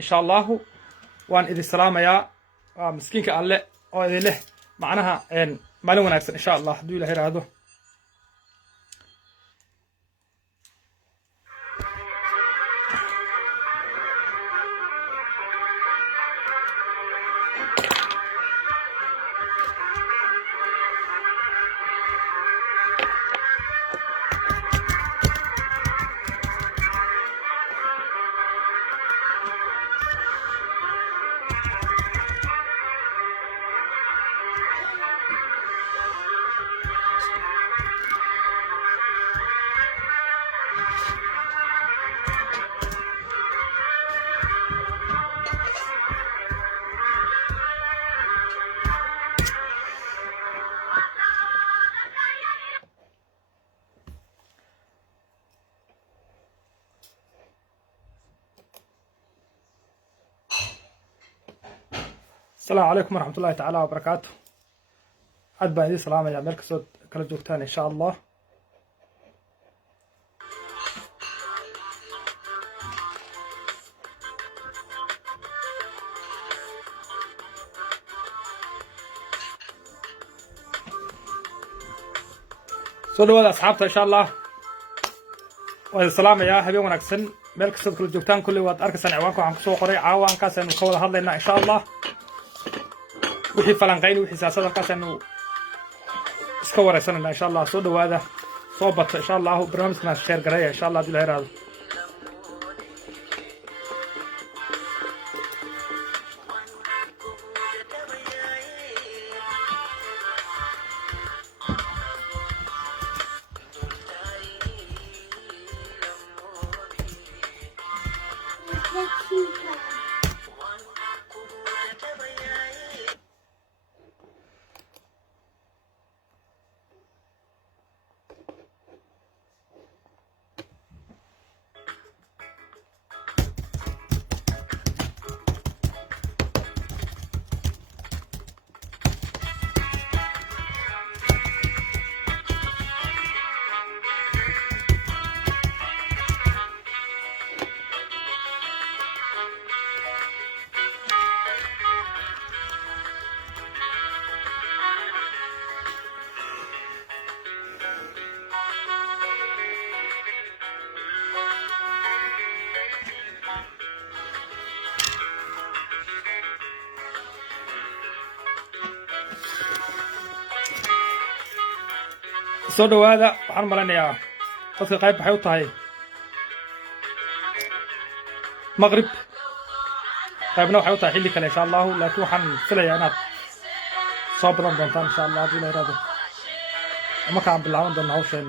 إن شاء الله وأن إذا السلام يا مسكينك الله أو إذا له معناها إن معلومة أكثر إن شاء الله دوي له هذا السلام عليكم ورحمة الله تعالى وبركاته. عاد بان سلام يا ملك صوت كلا جوجتان إن شاء الله. صدوا أصحابته إن شاء الله. والسلام يا حبيبي ونكسن ملك صوت كلا جوجتان كل وقت أركسن عوانكم عن سوق قرية عوان كاسن الخول هذا لنا إن شاء الله. وحي فلانقين وحي ساسة كاسن اسكو ورسنا إن شاء الله. صدوا هذا صوبت إن شاء الله برنامجنا الشير قرية إن شاء الله دي الهيراد. صدوا هذا وحن مرنيا dadka qayb waxay u tahay maghrib qaybna waxay u tahay xilli kale insha Allah laakiin waxaan filayaa inaad soo badan doontaan insha Allah hadii la yiraahdo ama ka bilaaban doona hawshan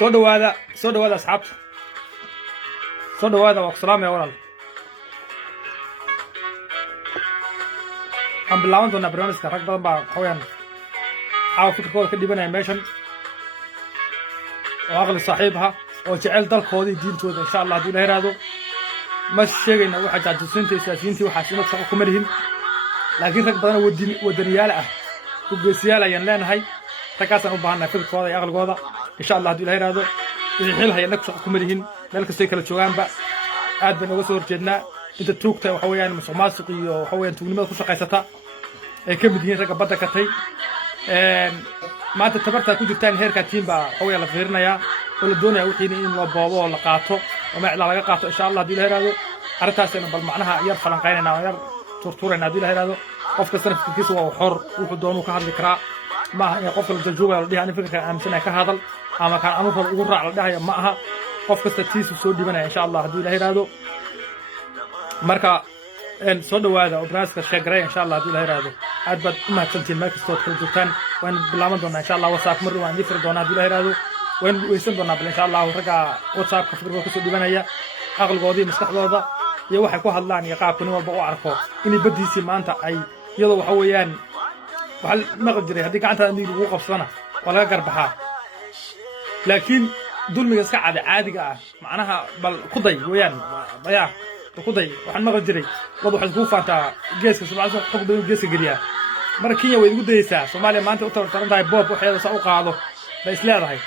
soo dhawaada asxaabta صدوا هذا وسلام يا ولد الحمد لله وانتم برنامج كرك بدن با خويان عاو فكركooda ka dhibanaya meeshan oo aqli saaxiibha oo jecel dalkooda diintooda insha Allah hadii la yiraahdo ma sheegayna waxa jaajusinta siyaasiyiintii waxa sima shaqo kuma lihin laakiin rag badan wadaniyaal ah u geesiyaal ayaan leenahay ragaasan u baahanahay fikirkooda iyo aqligooda insha Allah hadii la yiraahdo wixii xil hayna shaqo kuma lihin meel kasta kala joogaanba aad baan uga soo horjeednaa inta tuugta waxa weeyaan musuqmaasuq iyo waxa weeyaan tuugnimada ku shaqaysata ay ka mid yihiin ragga badda ka tay maanta tabarta ku jirtaan heerka team ba waxa weeyaan la fiirinayaa oo la doonayaa wixii in loo boobo oo la qaato oo macna laga qaato insha Allah hadii la yiraahdo arrintaasina bal macnaha yar falanqaynayna yar turturayna hadii la yiraahdo qofka sanadkiisa waa xor wuxuu doonuu ka hadli karaa ma aha in qofka la joogo la dhihay fikirka aaminsan ka hadal ama kan anu kale ugu raac la dhahay ma aha qof kasta tiisu soo dhibanaya insha Allah hadii la yiraahdo marka soo dhawaada oo barnaamijka sheegay insha Allah hadii la yiraahdo aad bad ma tantiin ma kasto kala joogtaan waan bilaaban doonaa insha Allah WhatsApp mar waan difir doonaa hadii la yiraahdo waan weysan doonaa insha Allah raga WhatsApp ka fikirka ku soo dhibanaya aqalgoodii maskaxdooda iyo waxay ku hadlaan iyo qaabkan walba u arko in badiisi maanta ay iyadoo waxa weeyaan waxa maqal jiray hadii gacanta aan ugu qabsana waa laga garbaxaa laakiin dulmiga iska caadiga ah macnaha bal ku day weeyaan bayaa ku day waxaan maqal jiray wad waxa isku faantaa geeska Soomaaliya xog badan geeska galiya mar Kenya way ugu dayaysaa Soomaaliya maanta u tarantahay boob waxeeda sa u qaado bay isleedahay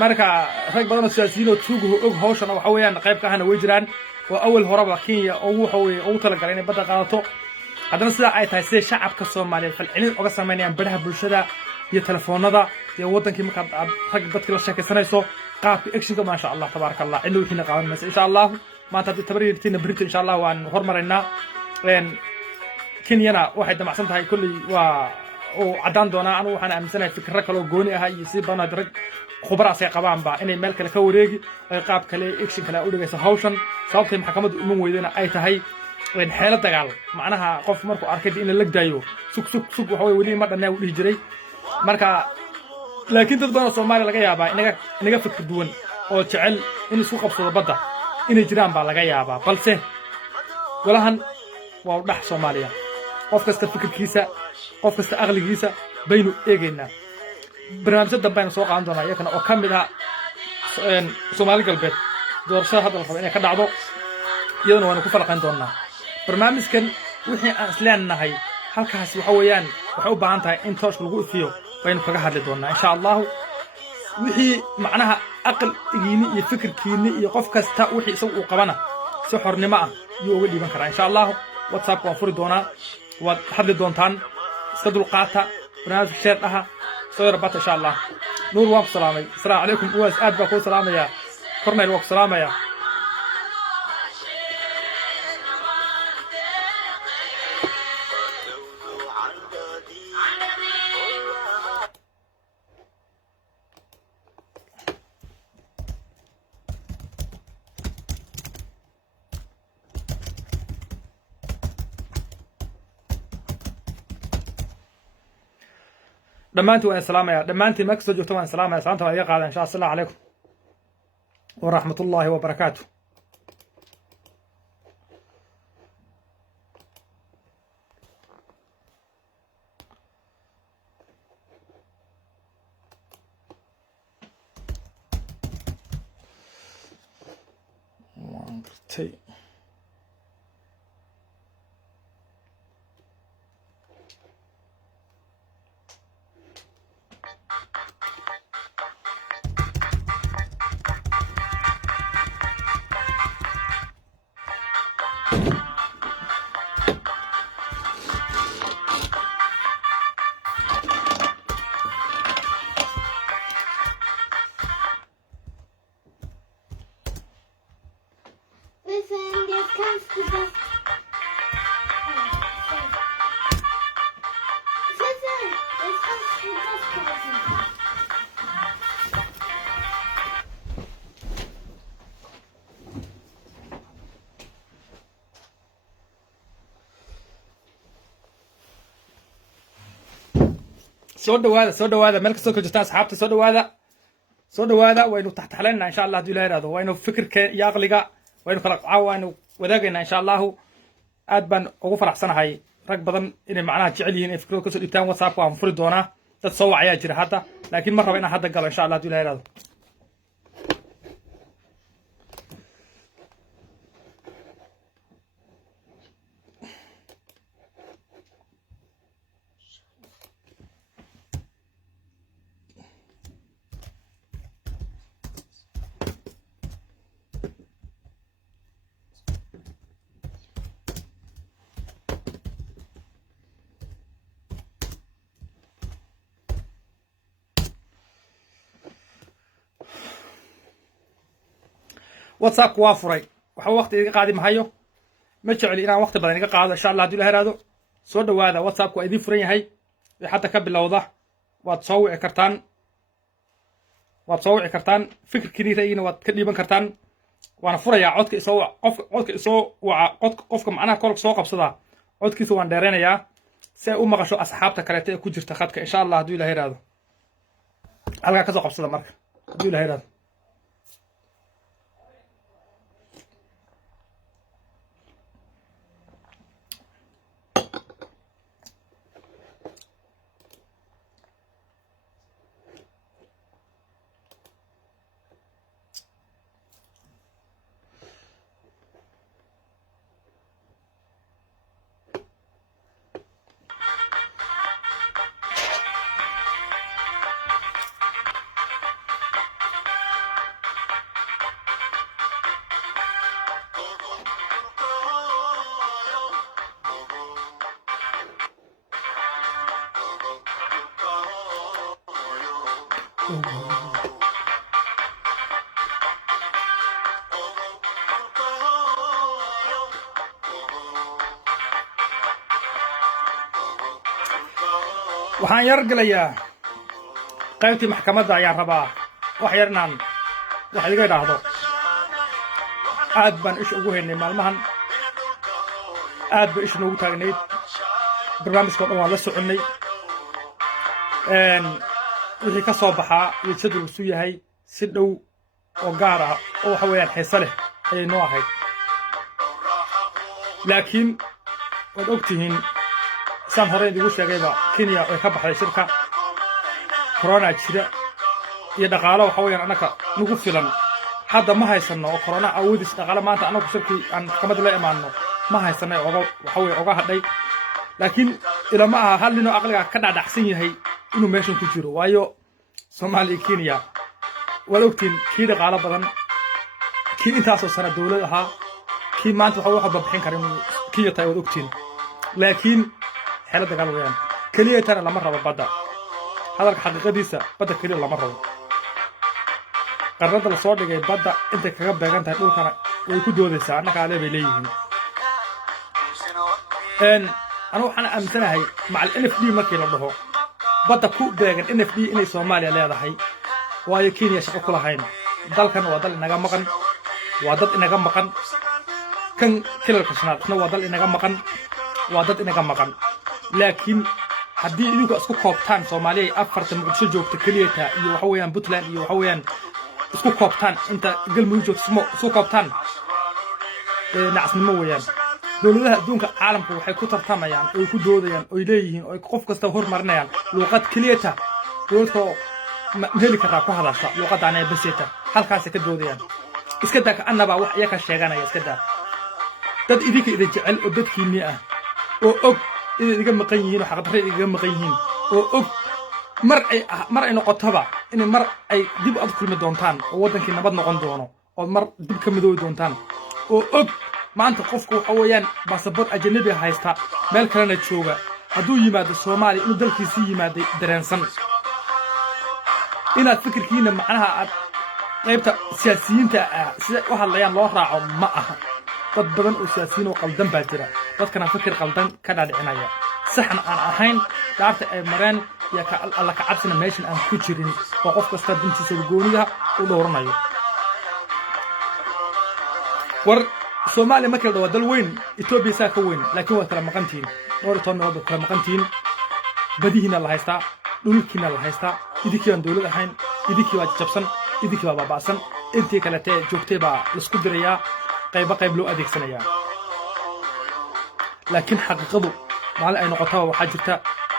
marka rag badan oo siyaasiyiin oo tuugo og hawshan waxa weeyaan qayb ka ahna way jiraan oo awal horeba Kenya oo waxa weeye ugu talagalay inay badda qaadato haddana sida ay tahay si shacabka Soomaaliyeed falcelin uga sameeyaan baraha bulshada iyo telefoonada iyo wadankii marka rag dadka la sheekaysanayso qaabka actionka ma sha Allah tabarakallah inuu wixina qaadan ma insha Allah maanta hadii tabriirtiina brinta insha Allah waan hormarayna Kenyana waxay damacsan tahay kulli waa oo cadaan doona anu waxaan aaminsanahay fikirro kale oo gooni ah iyo si badan rag khubaraas ay qabaan ba inay meel kale ka wareegi ay qaab kale action kale u dhigayso hawshan sababtay maxkamaddu uma weydina ay tahay xeelad dagaal macnaha qof markuu arkay in la lagdayo sug waxa way wali ma dhanaa u dhigi jiray marka laakiin dad badan oo Soomaali laga yaabaa inaga fikir duwan oo jecel in isku qabsado badda inay jiraan baa laga yaabaa balse walahan waa u dhax Soomaaliya qof kasta fikirkiisa qof kasta aqligiisa baynu eegaynaa barnaamijyada dambe soo qaadan doonaa iyagana oo kamid ah Soomaali galbeed doorashada hadda la rabo inay ka dhacdo iyadana waan ku falaqayn doonaa barnaamijkan wixii aan isleenahay halkaas waxa weeyaan waxay u baahan tahay in toosh lagu ifiyo baynu kaga hadli doonaa insha Allah wixii macnaha aqligiini iyo fikirkiini iyo qof kasta wixii isagu uu qabana si xornimo ah iyo uga dhiiban karaa insha Allah WhatsApp waan furi doonaa waad hadli doontaan sadul qaata barnaamij sheer aha soo rabata insha Allah nuur waan salaamay assalaamu alaykum uwaas aad baa ku salaamaya korneyl waan salaamaya دمانتي وانا سلامة دمانتي ما كسر جوتوا وانا سلامة سلامة وعليك قاعدة إن شاء الله السلام عليكم ورحمة الله وبركاته سو دواده ملك سو كجتا اصحابتي سو دواده وينو تحت حلنا ان شاء الله دي لا يراده وينو فكرك يا عقليغا waynu kala caawaynu wadaagayna insha Allah aad baan ugu faraxsanahay rag badan inay macnaha jecel yihiin fikrado ka soo dhibtaan WhatsApp waan furi doonaa dad soo wacaya jira hadda laakiin ma rabo inaan hadda galo insha Allah hadii la yiraahdo WhatsApp waa furay waxa waqti iga qaadi mahayo ma jeceli inaan waqti badan iga qaado insha Allah hadii la yiraahdo soo dhawaada WhatsApp waa idin furan yahay hadda ka bilowda waad soo wici kartaan fikirkiina waad ka dhiiban kartaan waana furayaa codka isoo waca qofka macnaha kor soo qabsada codkiisa waan dheereynayaa si ay u maqasho asxaabta kale ee ku jirta khadka insha Allah hadii la yiraahdo halka ka soo qabsada marka hadii la yiraahdo waxaan yar galayaa qaybtii maxkamadda ayaan rabaa wax yarnaan wax iga dhaahdo aad baan ish ugu haynay maalmahan aad ba ish noogu taagnayd barnaamijka dhan waan la soconnay wixii ka soo baxaa iyo jadwal isu yahay si dhow oo gaar ah oo waxa weeyaan xiise leh ayay noo ahayd laakiin waad ogtihiin saan hore idigu sheegayba Kenya way ka baxday shirka corona jira iyo dhaqaale waxa weeyaan anaka nagu filan hadda ma haysano oo corona awoodis dhaqaale maanta anagu shirkii aan maxkamadda la imaano ma haysano waxa weey oga hadhay laakiin ilama aha hal nin oo aqliga ka dhacsan yahay inuu meeshan ku jiro waayo Soomaaliya Kenya wala ogtiin kii dhaqaale badan kii intaas oo sana dawlad ahaa kii maanta waxa bixin karin kii tahay wada ogtiin laakiin حلا دقال ويان كلية تانا لما ربا بدا هذا الحقيقة ديسا بدا كلية لما ربا قررت الصور دقاي بدا انت كغب داقان تهدول كان ويكو دو ديسا عنك عليه بيليهن أنا وحنا أمسنا هاي مع NFD مكي لبهو بدا كو داقان NFD إني سوماليا ليادا هاي وايو كينيا شاقو كلا هاين دال كان ودال إناقا مقان ودال إناقا مقان كان كلا الكشنات كنا ودال إناقا مقان ودال إناقا مقان لكن haddii idinku isku koobtaan Soomaaliya afarta muqdisho joogta kaliya iyo waxa weeyaan Puntland iyo waxa weeyaan isku koobtaan inta galmudug joogto isku koobtaan nacasnimo weeyaan dawladaha adduunka caalamku waxay ku tartamayaan oo ku doodayaan oo leeyihiin oo qof kasta hormarinayaan luqad kaliya dawladka heli kara ku hadasha luqadana ay basita halkaas ka doodayaan iska daa ka annaba wax iyaga sheeganaya iska daa dad idinka jecel oo dadkiini ah oo og idiga maqan yihiin waxa qadar idiga maqan yihiin oo og mar ay noqotaba in mar ay dib u kulmi doontaan oo wadankii nabad noqon doono oo mar dib ka midoobi doontaan oo og maanta qofku waxa weeyaan baasaboor ajnabi haysta meel kalena jooga hadduu yimaado Soomaaliya inuu dalkiisa yimaaday dareensan inaad fikirkiina macnaha aad qaybta siyaasiyiinta sida u hadlayaan loo raaco ma aha dad badan oo siyaasiyiin oo qaldan baa jira dadkana fikir qaldan ka dhaadhicinaya saxan aan ahayn daarta ay mareen ya ka alla ka cabsana meeshan aan ku jirin oo qof kasta dintiisa gooniga u dooranayo war Soomaaliya ma kala dal weyn Ethiopia saa ka weyn laakiin waa kala maqantiin dhowr toon meelood kala maqantiin badihiina la haystaa dhulkiina la haystaa idinkiian dawlad ahayn idinkii waa jabsan idinkii waa baabaasan intii kale joogtay baa la isku dirayaa qayb loo adeegsanayaa laakiin xaqiiqadu maalin ay noqoto waxaa jirta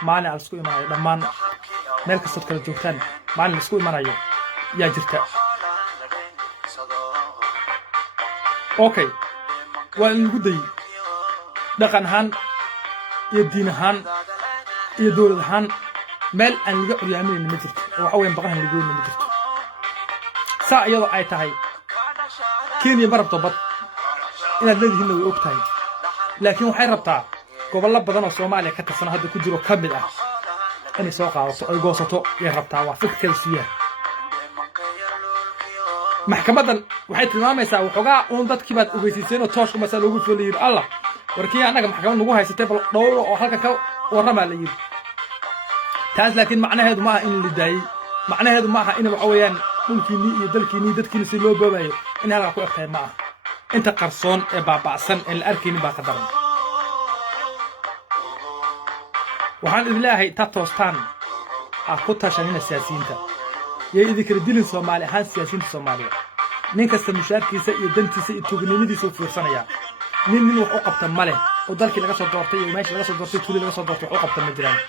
maalin aan isku imanayo dhammaan meel kastood kala joogtaan maalin isku imanayo yaa jirta okay waa in lagu dayay dhaqan ahaan iyo diin ahaan iyo dowlad ahaan meel aan laga curyaaminayna ma jirto oo waxa weeyaan baqahan lagu weynna ma jirto saa iyadoo ay tahay Kenya ma rabto bad inaad leedihiinna way og tahay laakiin waxay rabtaa gobollo badan oo Soomaaliya ka tirsan hadda ku jiro ka mid ah inay soo qaadato ay goosato ay rabtaa waa fikirkeeda siyaa maxkamadan waxay tilmaamaysaa waxoogaa uun dadkii baad ogeysiiseen oo toosh uma loogu fulayir Allah warkii anaga maxkamad nagu haysatay bal dhowr oo halka ka warrama la yiri taas laakiin macnaheedu ma aha in la daayay macnaheedu ma aha in waxa weeyaan dhulkiini iyo dalkiini dadkiina si loo boobayo in halka ku egtahay ma aha inta qarsoon ee baabacsan ee la arkaynin baa ka daran waxaan idin leeyahay toostaan ku tashanina siyaasiyiinta yay idin kala dilin Soomaali ahaan siyaasiyiinta Soomaaliya nin kasta mushaarkiisa iyo dantiisa iyo tuugnimadiisa u fiirsanaya nin wax u qabta male oo dalkii laga soo doortay iyo meesha laga soo doortay tuuli laga soo doortay wax u qabta ma jiraan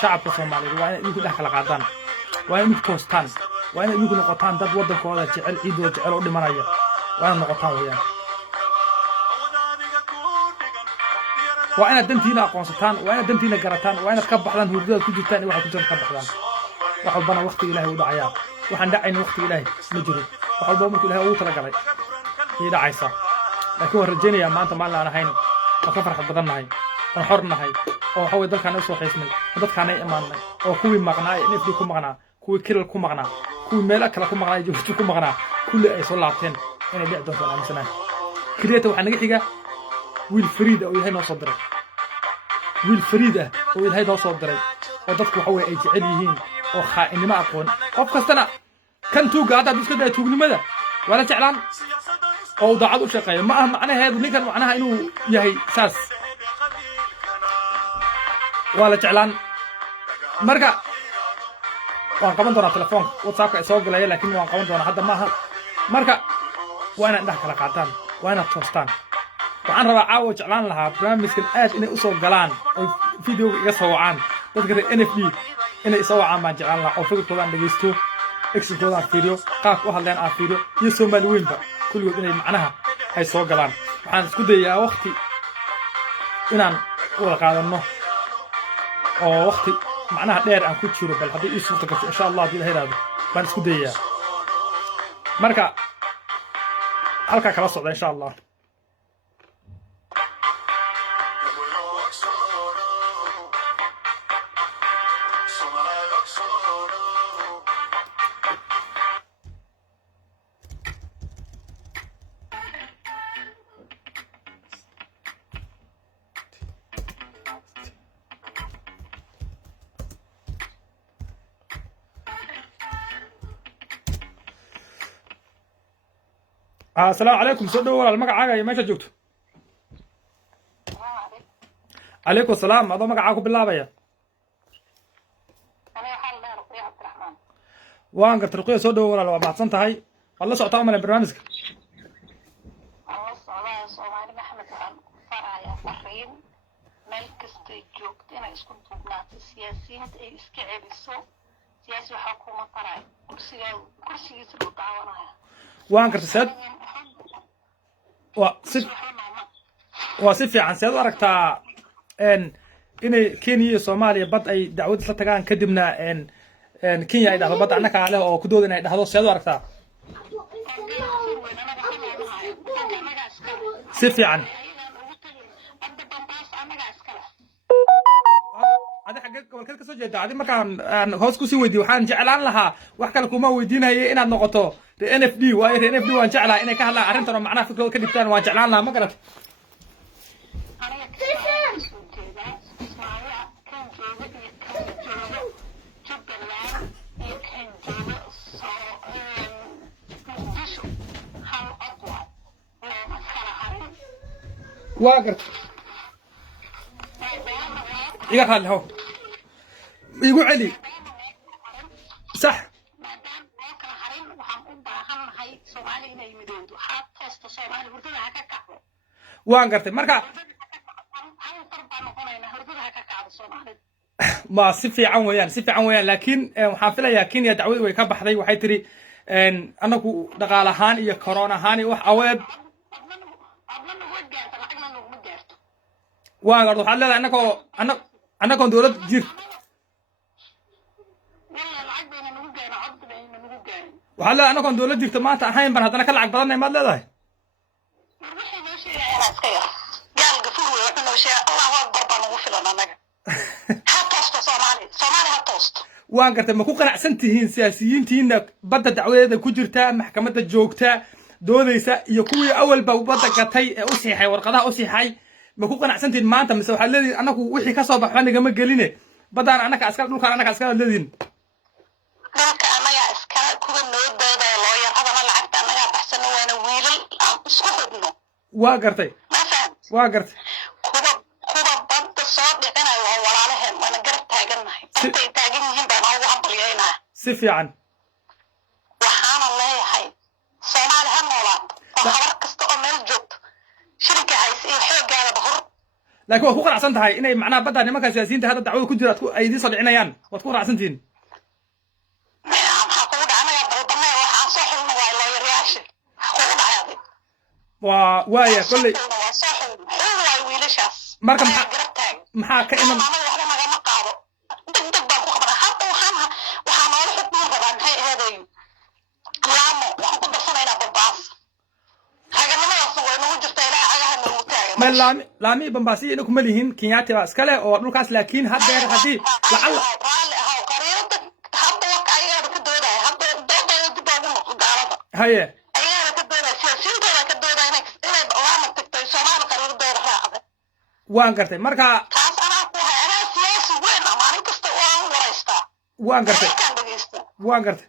shacabka Soomaaliyeed waa inay dhex kala qaadaan waa inay toostaan waa inay idinku noqotaan dad wadankooda jecel ciidooda jecel oo dhimanaya waa inay noqotaan weeyaan waa inaad dantiina aqoonsataan waa inaad dantiina garataan waa inaad ka baxdaan hurdada ku jirtaan iyo waxa ku jirtaan ka baxdaan wax walbana waqtiga Ilaahay u dhacayaa waxaan dhacayn waqtiga Ilaahay ma jiro wax walba markuu Ilaahay ugu talagalay ay dhacaysa laakiin waan rajaynayaa maanta maalin aan ahayn oo ka farxad badan nahay oo xor nahay oo waxa way dalkaan soo xiisnay dadkaan ay imaanay oo kuwii maqnaa ee nafdi ku maqnaa kuwii kilal ku maqnaa kuwii meel kale ku maqnaa joogto ku maqnaa kulli ay soo laabteen inay dhici doonto aaminsanaa kiriyeeta waxaa naga xiga wiil fariid oo Ilaahay noo soo diray wiil fariid ah oo Ilaahay noo soo diray oo dadku waxa way ay jecel yihiin oo khaa'inimo aqoon qof kastana kan tuuga hadda iska day tuugnimada wala jeclaan oo daacad u shaqeeyo ma aha macnaheedu ninkan macnaha inuu yahay saas wala jeclaan marka waan qaban doonaa telefoon WhatsApp-ka soo galaya laakiin waan qaban doonaa hadda maaha marka waa inaad dhax kala qaataan waa inaad toostaan waxaan rabaa caawa jeclaan lahaa barnaamijkan aad inay u soo galaan oo fiidiyowga iga soo wacaan dadka NFD inay soo wacaan baan jeclaan lahaa oo fikirkooda aan dhageysto exkooda aan fiiriyo qaabka u hadleen aan fiiriyo iyo Soomaali weynba kulligood inay macnaha ay soo galaan waxaan isku dayaa waqti inaan wada qaadano oo waqti macnaha dheer aan ku jiro bal haddii ii suurta gasho insha Allah Ilaahay raado baan isku dayaa marka halka kala socda insha Allah السلام عليكم سودو ولا المقعاga meesha joogto عليكم السلام adoo magacaagu bilaabaya waan gartay ruqiya soo dhaw walaal waa baxsan tahay walla socota amal barnaamijka Soomaali Maxamed waxaan faraya fariin meel kasta joogto inay isku duubnaato siyaasiyiinta ay iska celiso siyaasi waxa kuma faray kursigiisa loo daawanaya waan gartay sad waa si fiican seed u aragtaa inay Kenya iyo Soomaaliya bad ay dacwad isla tagaan kadibna Kenya ay dhahdo bad annaka leh oo ku dood inay dhahdo seed u aragtaa si fiican هذا حقك والكل كسر جدا هذه مكان هوس كوسي ودي وحان جعلان لها وحكى لكم ما ودينا هي إن النقطة NFD وإيه NFD وان جعلها إنك هلا عرفتنا معناه فكرة كده بتاعنا وان جعلان لها ما قرأت واقر يقول هذا هو يقول علي صح waan gartay marka ما سفي عن ويان سفي عن ويان لكن وحافلة كينيا دعوة ويكبحذي وحي تري أنكو دقالهان إيا كورونا هاني وح أواب waan garto waxaad leedahay annagoon dowlad jir waxaad leedahay annagoon dowlad jirta maanta ahayn ban haddana ka lacag badanay maad leedahay waan gartay ma ku qanacsan tihiin siyaasiyiintiina badda dacwadeeda ku jirta maxkamadda joogta doodaysa iyo kuwii awalba badda gatay ee u siixay warqadaha u siixay ma ku qanacsantiin maanta mise waxaad leedihin annagu wixii ka soo baxba nagama geline baddaan annaka askala dhulkaan annaka askala leedihin dhulka annagaa iskala kuwa noo doodaya looyarhadana lacagta annagaa baxsano waana wiilal aan isku xidhno waa gartay waa gartay kuwa badda soo dhicinayo waa walaalaheen waana garab taagannahay intay taagan yihiin baan ugu hambalyaynaa si fiican waxaana leeyahay soomaali ha noolaato oo habar kasta oo meel joogto shirka hayse iyo xooggaada bahor laakiin waa ku qanacsan tahay inay macnaha badda nimanka siyaasiyiinta hadda dacwada ku jira ay idiin soo dhicinayaan waad ku qanacsan tihiin maxaa kugu dhacay anagaa dalbanay waxaan soo xulna waa looyaryaasha kugu dhacay waa waaya kolley waa soo xulna waay wiilashaas marka maxaa ka iman waxba nagama qaado degdeg baan ku qabanaa hadda waxaa noola xukmin rabaa maxay aheedayo laamo waxaan ku darsanaynaa babaas raganimadaasna way nagu jirta ilaa cagaha noogu taagan ma laami bambaasi ina kuma lihin kenyaati baa iskale oo dhulkaas laakiin haddeer haddii lacag raalli ahaw qariirada hadda waka ayagaada ka doodaya hadda doodooda dib baa ugu noqo gaalada haye ayagaada ka doodaya siyaasiyiintooda ka doodaya inay laama tagtay soomaali qariiradooda raacda waan gartay marka taas anaa ku hay anaa siyaasi weyn ah maalin kasta waan waraystaa waan gartay markaan dhegeysta waan gartay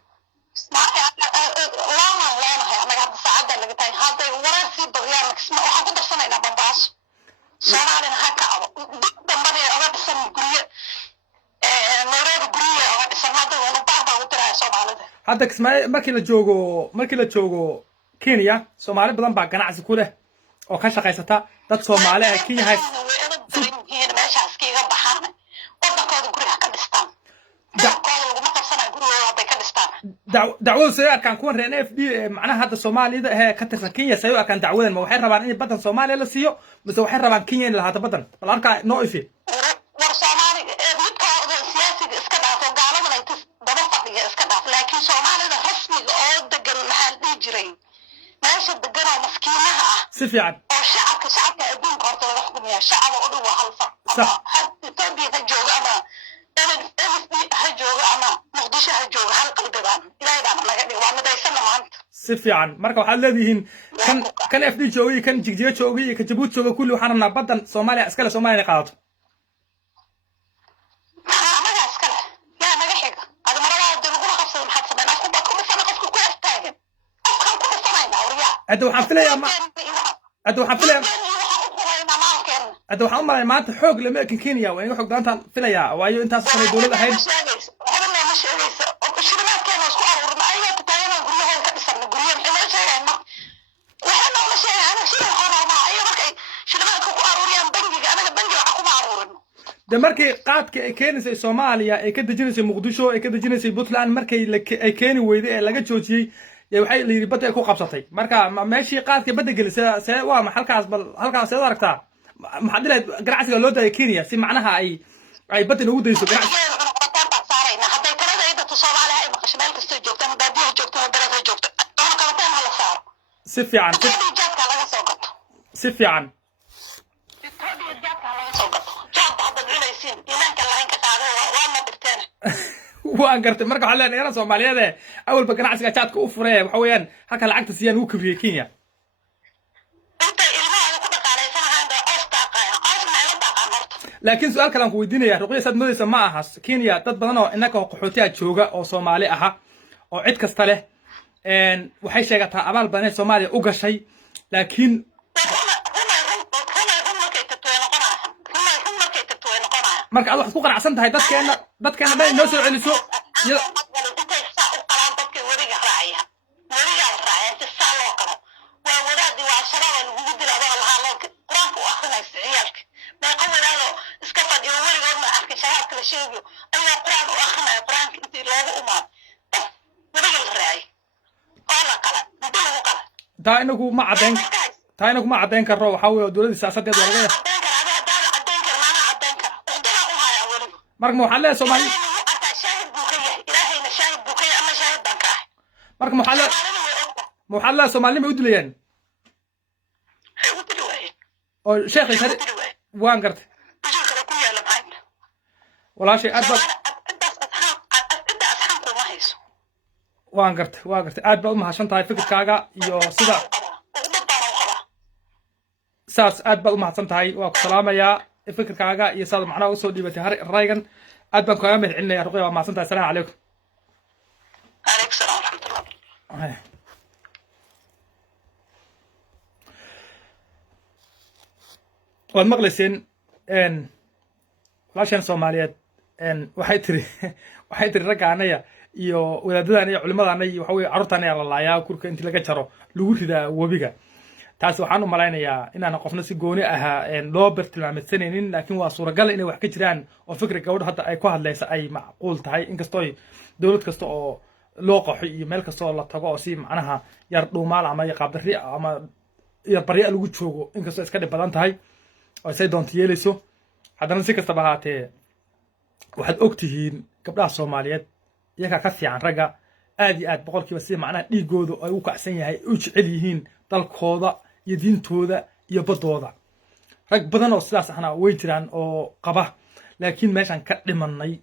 laamaan leenahay annaga hadda saacaddaa laga tahay hadday warar sii badiyaan waxaan ku darsanaynaa bambaaso soomaalina ha kacdo dib dambana oga dhisan guryo nairobi guryiya oga dhisan hadda wanubaar baa u diraya soomaalida hadda kismaayo markii la joogo kenya soomaali badan baa ganacsi ku leh oo ka shaqaysata dad soomaali ah kenya hay meeshaas kiiga baxaan wadankooda guri ha ka dhistaan dalkooda laguma qabsanayo gurigooda hadday ka dhistaan dacwadu say arkaan kuwan reer f d macnaha hadda soomaalida ee ka tirsan kenya say u arkaan dacwadan ma waxay rabaan in baddan soomaaliya la siiyo mise waxay rabaan kenya in lahaato baddan bal arkaa noo ifi war soomaali midkooda siyaasiga iska dhaafo gaaladan ay daba fadhiya iska dhaaf laakiin soomaalida rasmiga oo degan maxaa la dhihi jiray meesha degan oo maskiinaha ah si fiican oo shacabka adduunka horta laga xukumiyaa shacaba o dhan waa hal far etoobiya ha jooga ama NFD ha jooga ama muqdisho ha jooga hal qalbidaan ilaahay baana naga dhig waa midaysana maanta si fiican marka waxaad leedihiin kan f d joogay kan jigjiga joogay iyo kan jabuuti jooga kulli waxaan rabnaa baddan soomaaliya iskale soomaaliya inay qaadato anagaa iskale yaa naga xiga adi maradaada dib ugula qabsada maxaad samayn afku ku dhifana qofka ku hortaagan qofkaan ku dhifanayna waryaa hadda waxaan filayaa hadda waxaan u malay maanta xoog lama ekin kenya waa inaga xoog daantaan filayaa waayo intaas sanay dowlad ahayd de markii qaadka ay keenaysay soomaaliya ay ka dejinaysay muqdisho ay ka dejinaysay puntland markay ay keeni weyday ee laga joojiyey waxay la yidhi badda ay ku qabsatay marka meeshii qaadka badda gelisay see waa ma halkaas bal halkaas seed aragtaa maxaad dilayd ganacsiga loo daaya kenya si macnaha ay badda inoogu dayso ganacsi si fiican si fiican waan gartay marka waxaa leenahay inaan soomaaliyeed ee awalba ganacsiga jaadka u furee waxa weeyaan halka lacagta siiyaan uu kabriyey kenya laakiin su-aal kale aan ku weydiinaya ruqya saad moodaysa ma aha kenya dad badan oo innaka qaxootiga jooga oo soomaali aha oo cid kasta leh waxay sheegataa abaal badan ee soomaaliya u gashay laakiin marka ad waxaad ku qanacsan tahay dadkeena dhan inoo soo celiso sheegayo ayaa quraan u akrinaya quraanka intii loogu umaa wadaga la raacay oo la kala inta lagu kala taa inagu ma caddayn karro waxaa weeye dowladda siyaasadeed waa laga yahay marka waxaa leeyahay Soomaali marka waxaa leeyahay Soomaali ma u dilayaan oo sheekh shari waan gartay walaashay aad waan gartay aad baad u mahadsan tahay fikirkaaga iyo sida saas aad baad u mahadsan tahay waa ku salaamayaa fikirkaaga iyo saad macnaha u soo dhiibatay raygan aad baan kaaga mahad celinayaa ruqayya waa mahadsan tahay salaamu calaykum salaam waraxmatullaah waad maqlayseen walaashan Soomaaliyeed waxay tiri raggaanaya iyo wadaadadana iyo culimadaana iyo waxa weeye carruurtaana la laayaa kurka intii laga jaro lagu ridaa wabiga taas waxaan u malaynayaa inaan qofna si gooni ahaa loo bartilmaameedsanaynin laakiin waa suuragal inay wax ka jiraan oo fikir gabadha hadda ay ku hadlaysa ay macquul tahay inkastoo dowlad kasta oo loo qaxo iyo meel kasta oo la tago oo si macnaha yar dhuumaal ama qaabdarri ama yar barya lagu joogo inkastoo iska dhib badan tahay oo say doonto yeelayso haddana si kastaba ahaatee waxaad ogtihiin gabdhaha Soomaaliyeed iyaga ka fiican ragga aad iyo aad boqolkiiba si macnaha dhiigooda ay u kacsan yahay u jecel yihiin dalkooda iyo diintooda iyo badooda rag badan oo sidaas ahna way jiraan oo qaba laakiin meeshan ka dhimanay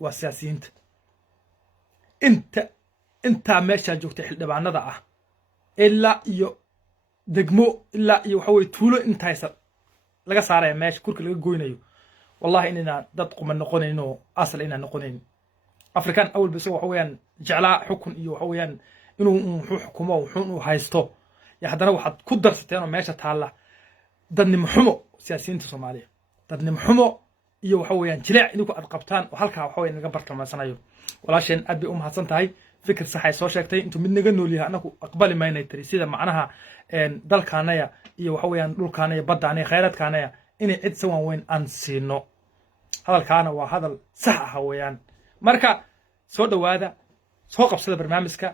waa siyaasiyiinta inta meesha joogta xildhibaanada ah ilaa iyo degmo ilaa iyo waxa weeye tuulo intaysa laga saaraya meesha kurka laga goynayo wallahi inana dad quman noqonayno asal inaan noqonayn afrikan awal bas waxa weeyaan jeclaa xukun iyo waxa weeyaan inuu xukumo wuxuu haysto ya haddana waxaad ku darsateen oo meesha taala dadnimo xumo siyaasiyiinta Soomaaliya dadnimo xumo iyo waxa weeyaan jileec idinku aad qabtaan oo halka waxa weeyaan naga bartilmaansanayo walaasheen aad bay u mahadsan tahay fikir sax ay soo sheegtay intuu mid naga nool yahay anagu aqbali maynay tiri sida macnaha dalkaanaya iyo waxa weeyaan dhulkaanaya baddaanaya khayraadkaanaya inay cid sawan weyn aan siino hadalkaana waa hadal sax ah weeyaan marka soo dhawaada soo qabsada barnaamijka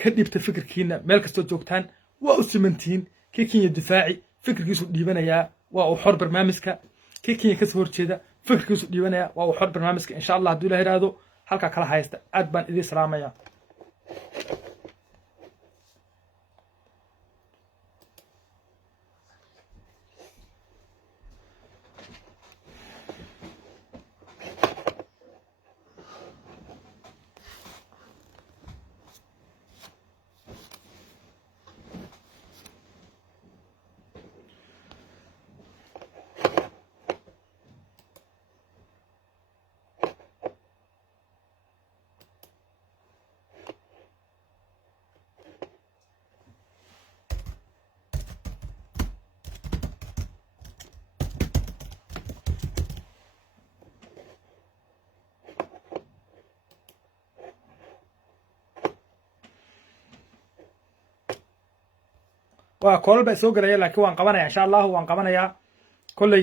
ka dhibta fikirkiina meel kasta joogtaan waa u simantiin kii Kenya difaaci fikirkiisu dhiibanaya waa u xor barnaamijka kii Kenya ka soo horjeeda fikirkiisu dhiibanaya waa u xor barnaamijka insha Allah haddii la yiraahdo halka kala haysta aad baan idin salaamaya وكل بس سوق رجال لكن وان قبنا إن شاء الله وان قبنا يا كل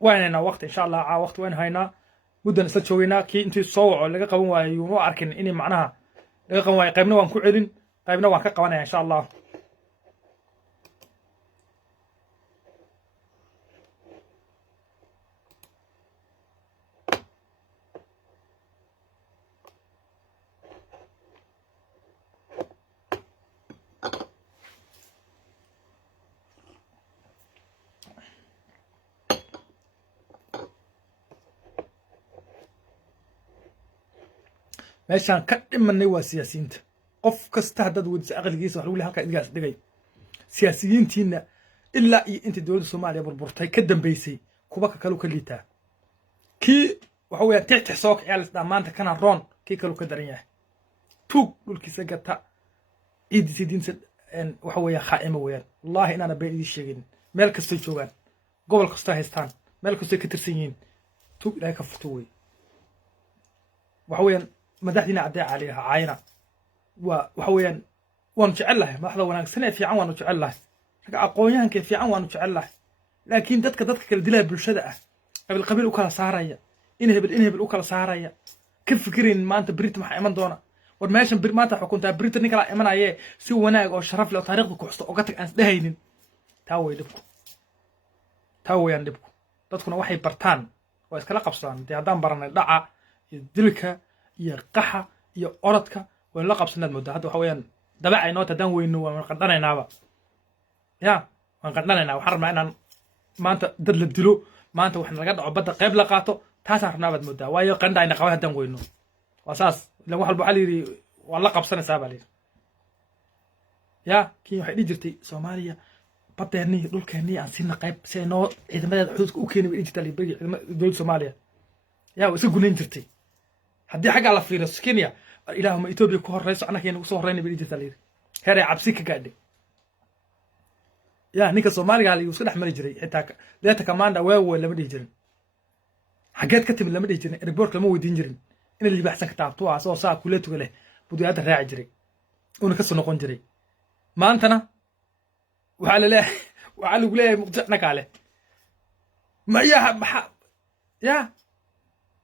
وين وقت إن شاء الله وقت وين هينا بدنا نستشوينا كي أنت صوع لقى قوم ويوم أركن إني معناها لقى قوم قيمنا وان كعلن قيمنا وان كقبنا إن شاء الله meeshaan ka dhimanay waa siyaasiyiinta qof kasta haddaad weydiiso aqligiisa wax lagu leeyahay halka idgaas dhigay siyaasiyiintiina ilaa iyo inta dowladda Soomaaliya burburtay ka dambeysay kuba ka kale ka liitaa kii waxa weeyaan tixtix soo kiciya dhamaanta kana roon kii kale ka daran yahay tuug dhulkiisa gata ciidiinta waxa weeyaan khaa'imo weeyaan wallahi inaana been idin sheegin meel kasta joogaan gobol kasta haystaan meel kasta ka tirsan yihiin tuug ilaahay ka furto way waxa weeyaan madaxdiina cadday caaliha caayna waxa weeyaan waanu jecel lahay madaxda wanaagsan ee fiican waanu jecel lahay rag aqoonyahanka fiican waanu jecel lahay laakiin dadka kala dilaya bulshada ah qabiil u kala saaraya in hebel u kala saaraya ka fikirin maanta Brit maxay iman doona war meeshan maanta xukunta Brit nin kala imanayee si wanaag oo sharaf leh oo taariikhda ku xusto oo ka tag aan dhahaynin taa weeyaan dhibku dadkuna waxay bartaan oo iskala qabsadaan haddaan baranay dhaca iyo dilka iyo qaxa iyo orodka way la qabsanaad moodaa hadda waxa weeyaan dabacay noo tadaan weyno waan qandhanaynaaba waan qandhanaynaa waxaan rabnaa inaan maanta dad la dilo maanta wax naga dhaco badda qayb la qaato taasaan rabnaa baad moodaa waayo qandhayna qaban haddaan weyno waa saas ilan wax walba waxaa layidhi waa la qabsanaysaa baa layidhi kii waxay dhihi jirtay Soomaaliya badeennii dhulkeennii aan siina qayb si ay noo ciidamadeeda xuduudka u keeni bay dhihi jirtay berigi dowladda Soomaaliya waa isa gunayn jirtay haddii xaggaa la fiiriyo Kenya ilaahuma Ethiopia ku horreyso annakeena ugu soo horreynay bay dhihi jirtay layidhi heer ay cabsi ka gaadhay ninka Soomaaliga la iska dhex mari jiray xitaa leeta commander weewe lama dhihi jirin xageed ka timid lama dhihi jirin report lama weydiin jirin in la libaxsan ka taabto asoo saa kuleetuga leh budiyada raaci jiray una ka soo noqon jiray maantana waxaa lagu leeyahay muqdisho kaale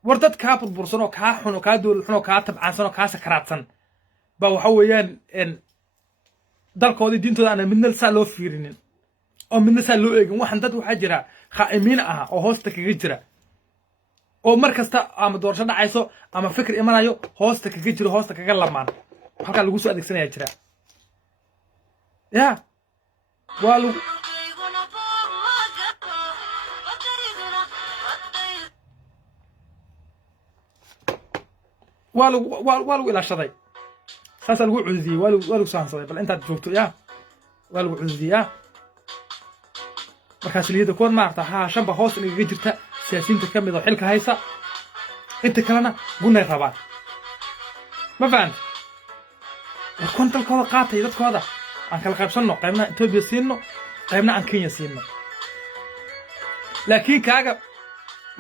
war dad kaa burbursan oo kaa xun oo kaa dool xun oo kaa tabcaansan oo kaa sakaraadsan baa waxa weeyaan dalkoodii diintooda aan midna saa loo fiirinin oo midna saa loo eegin waxaan dad waxaa jira khaa'imiin ah oo hoosta kaga jira oo mar kasta ama doorasho dhacayso ama fikir imanayo hoosta kaga jiro hoosta kaga lamaan halkaa lagu soo adeegsanaya jira waa lagu ilaashaday saasaa lagu cududiyey waa lagu sahansaday bal intaad joogto waa lagu cududiyey markaas liyada kuwan maarta shanba hoos inagaga jirta siyaasiyiinta ka mid oo xilka haysa inta kalena gunay rabaan ma fahanta kuwan dalkooda qaatay dadkooda aan kala qaybsanno qaybna Ethiopia siino qaybna aan Kenya siino laakiin kaaga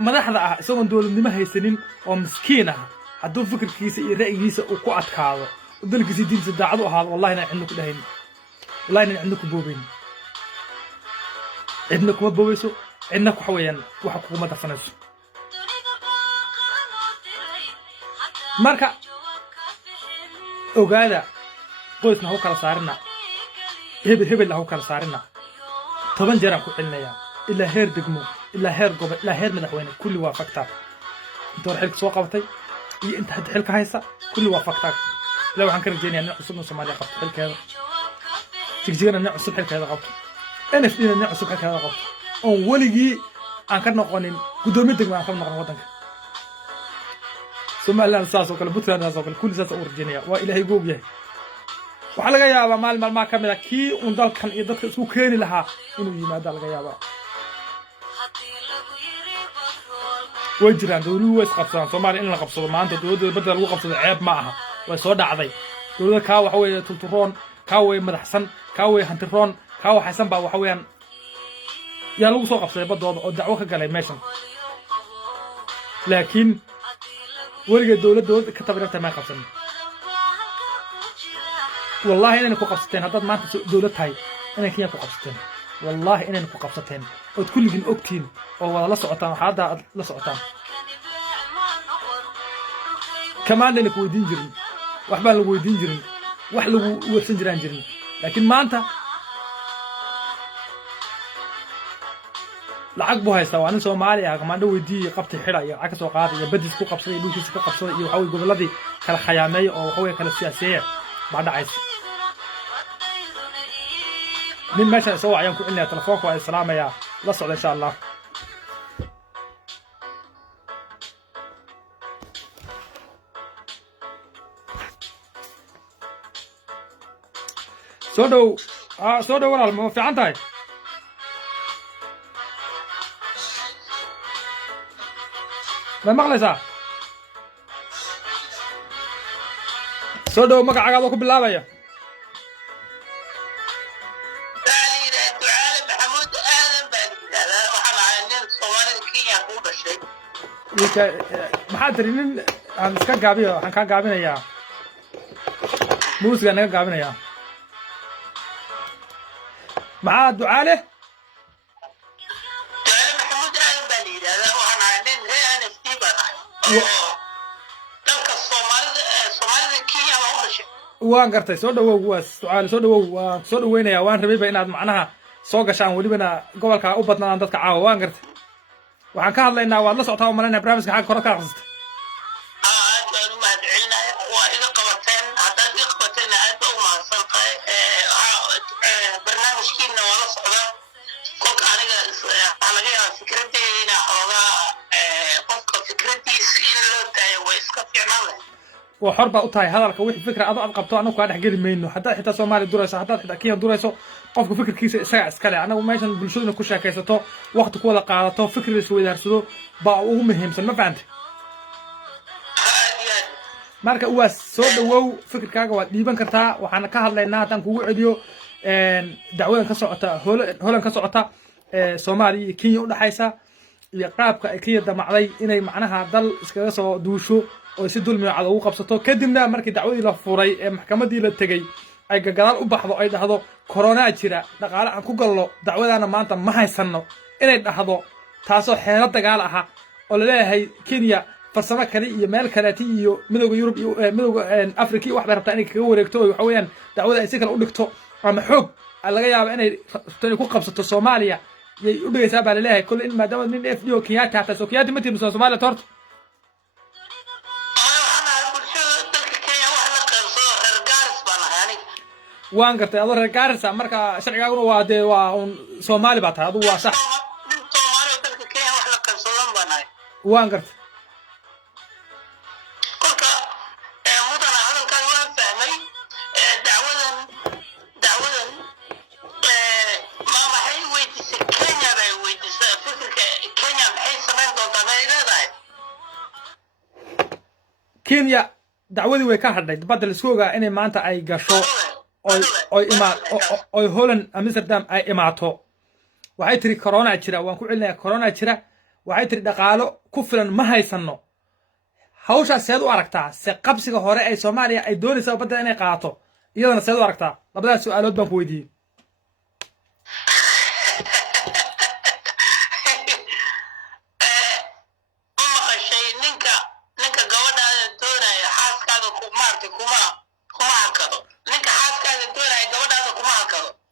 madaxda ah isagoon dowladnimo haysanin oo miskiin ah hadduu fikirkiisa iyo ra'yigiisa uu ku adkaado dalkiisa diinta daacad u ahaado wallahi inaan cidna ku dhahayn wallahi inaan cidna ku boobayn cidna kuma boobayso cidna waxa weeyaan waxa kuma darsanayso marka ogaada qoysna ha u kala saarina hebel ha u kala saarina 10 jeer aan ku celinayaa ilaa heer degmo ilaa heer gobol ilaa heer madaxweyne kulli waa faktaar inta xilka soo qabatay iyo inta hadda xilka haysa kulli waa faktaar ilaa waxaan ka rajeynayaa in cusub Soomaaliya qabto xilkeeda jigjigana in cusub xilkeeda qabto NFD in cusub xilkeeda qabto oo waligii aan ka noqonin gudoomiye degmo aan ka noqon wadanka Soomaaliland saas oo kale Puntland saas oo kale kulli saas oo rajeynayaa waa ilaahay goog yahay waxa laga yaabaa maalmaha ka mid ah kii uu dalkan iyo dadka isku keeni lahaa inuu yimaado laga yaabaa way jiraan dowladuhu way isqabsadaan Soomaaliya in la qabsado maanta dowladda badda lagu qabsado ceeb ma aha way soo dhacday dowladda ka waxa weeye tulturoon ka way madaxsan ka way hantiroon ka waxaysan baa waxa weeyaan yaa lagu soo qabsaday baddooda oo dacwo ka galay meeshan laakiin weliga dowladda ka tabarta ma qabsan والله إننا كقبستين هذا ما أنت دولتها إننا كيا كقبستين والله إننا كقبستين وتكل جن أكتين أو والله لصعتان هذا لصعتان كمان إنك ويدين جرين وحبان لو ويدين جرين وحلو ورسن جران جرين لكن ما أنت لعقبه هاي سواء أنا Soomaaliya كمان لو ويدي قبت حلا يا عكس وقاعد يا بديس كقبستين يدوس كقبستين يحاول قبل الذي كلا خيامي أو هو كلا سياسية بعد عايز من ماشي سوى عيان كل إني تلفونك والسلام يا لصعد إن شاء الله سودو ولا ما في عنتاي ما مغلسة سودو مقع عقابك بالله يا maxaa tirinin aan iska gaabiyo waxaan ka gaabinayaa muusiga naga gaabinayaa maxaa ducaale dalka Soomaalida Kenya loo dhashay waan gartay soo dhawow waa su'aal soo dhawow waan soo dhaweynayaa waan rabay inaad macnaha soo gashaan walibana gobolka u badnaan dadka caawa waan gartay waxaan ka hadlaynaa waad la socotaa oo malaynaa barnaamijka xaq kor ka aqrisatay aad baan u mahadcelinayaa waa iga qabateen haddaad iga qabateen aad baan u mahadsantahay barnaamijkiina waa la socdaa kolka aniga waxaa laga yaabaa fikradeyna xoogaa qofka fikradiisa in loo daayo way iska fiicnaan leh وحر بقى قطعي هذا الكويح فكرة أضع قبطة أنا وكان حكي لي منه حتى حتى سومالي دراسة حتى حتى كيان دراسة قف فكر كيس ساعة إسكالي أنا وما يشان بالشغل إنه كل شيء كيسته وقت كولا قارته فكر السويد هرسلو بقى ومهم سن ما فهمت marka waa soo dhawow fikirkaaga waa dhiiban kartaa waxaana ka hadlaynaa tan kugu celiyo dacwadan ka socota holan ka socota Soomaaliya iyo Kenya u dhaxaysa iyo qaabka ay Kenya damacday inay macnaha dal iskaga soo duusho oo si dulmi cad ugu qabsato kadibna markii dacwadii la furay ee maxkamadii la tagay ay gagaal u baxdo ay dhahdo corona jira dhaqaale aan ku gallo dacwadana maanta ma haysano inay dhahdo taasoo xeelo dagaal ah oo la leeyahay Kenya farsamo kale iyo meel kale iyo midowga Yurub iyo midowga Afrika wax bay rabtaa inay kaga wareegto waxa weeyaan dacwada ay si kale u dhigto ama xoog laga yaabo inay tan ku qabsato Soomaaliya yay u dhigaysaa baa leeyahay kullu in maadaama nin FDO Kenyatta hata Kenyatta ma tiimso Soomaaliya torto waan gartay adoo reer Gaarisa marka sharcigaaguna waa de waa Soomaali baa tahay adu waa sax Soomaali dalka Kenya wax la qabsadan banaay waan gartay kolka mudana hadalkan waan fahmay dacwadan ma maxay weydiisay Kenya bay weydiisay fikirka Kenya maxay sameyn doontaa bay leedahay Kenya dacwadii way ka hadhay badal isku ogaa inay maanta ay gasho oy Holland Amsterdam ay imaato waxay tiri corona jira waan ku celinayaa corona jira waxay tiri dhaqaalo ku filan ma haysano hawshaas seed u aragtaa se qabsiga hore ay Soomaaliya ay doonaysaa badda inay qaato iyadana seed u aragtaa labadaas su'aalood baan ku weydiiyay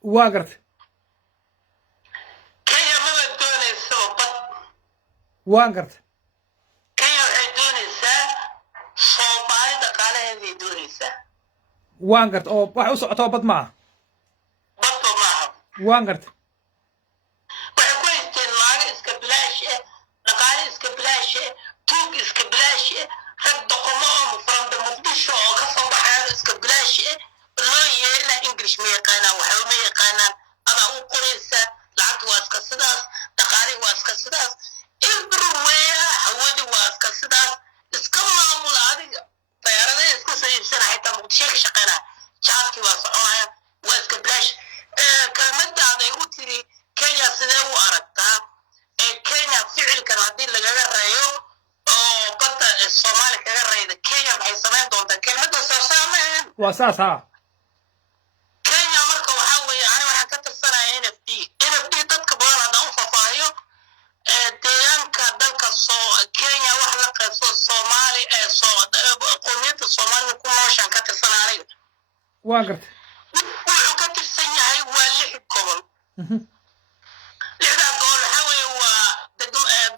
waa gartay Kenya ma doonayso bad waan gartay Kenya waxay doonaysaa Soomaali dhaqaalaheedii doonaysaa waan gartay oo wax u socoto bad ma waan gartay waxay ku haysteen laaga iska bilaash dhaqaale iska bilaash tuug iska bilaash rag doqomo oo from Muqdisho oo ka soo baxay iska bilaash loo yeelna English ma yaqaanaan waxa ma yaqaanaan ada u qoraysa lacag waa iska sidaas dhaqaale waa iska sidaas everywhere hawada waa iska sidaas iska maamul adiga tayarada iska sayibsan xitaa Muqdisho ka shaqeynaa jaadki waa soconaya waa iska bilaash kalmada ay u tiri Kenya sidee u aragtaa Kenya ficilkan hadii laga reeyo oo badda Soomaaliya kaga reeyda Kenya maxay sameyn doontaa kalmada soo saameen waa saas ha Kenya marka waxa weeye ani waxaan ka tirsanayaa NFD dadka badan hada u fafaayo deegaanka dalka Kenya wax la qabso Soomaali qowmiyadda Soomaaliya ku nooshaan ka tirsanayaa waan gartay wuxuu ka tirsan yahay waa 6 gobol lixda gobol waxa weeye waa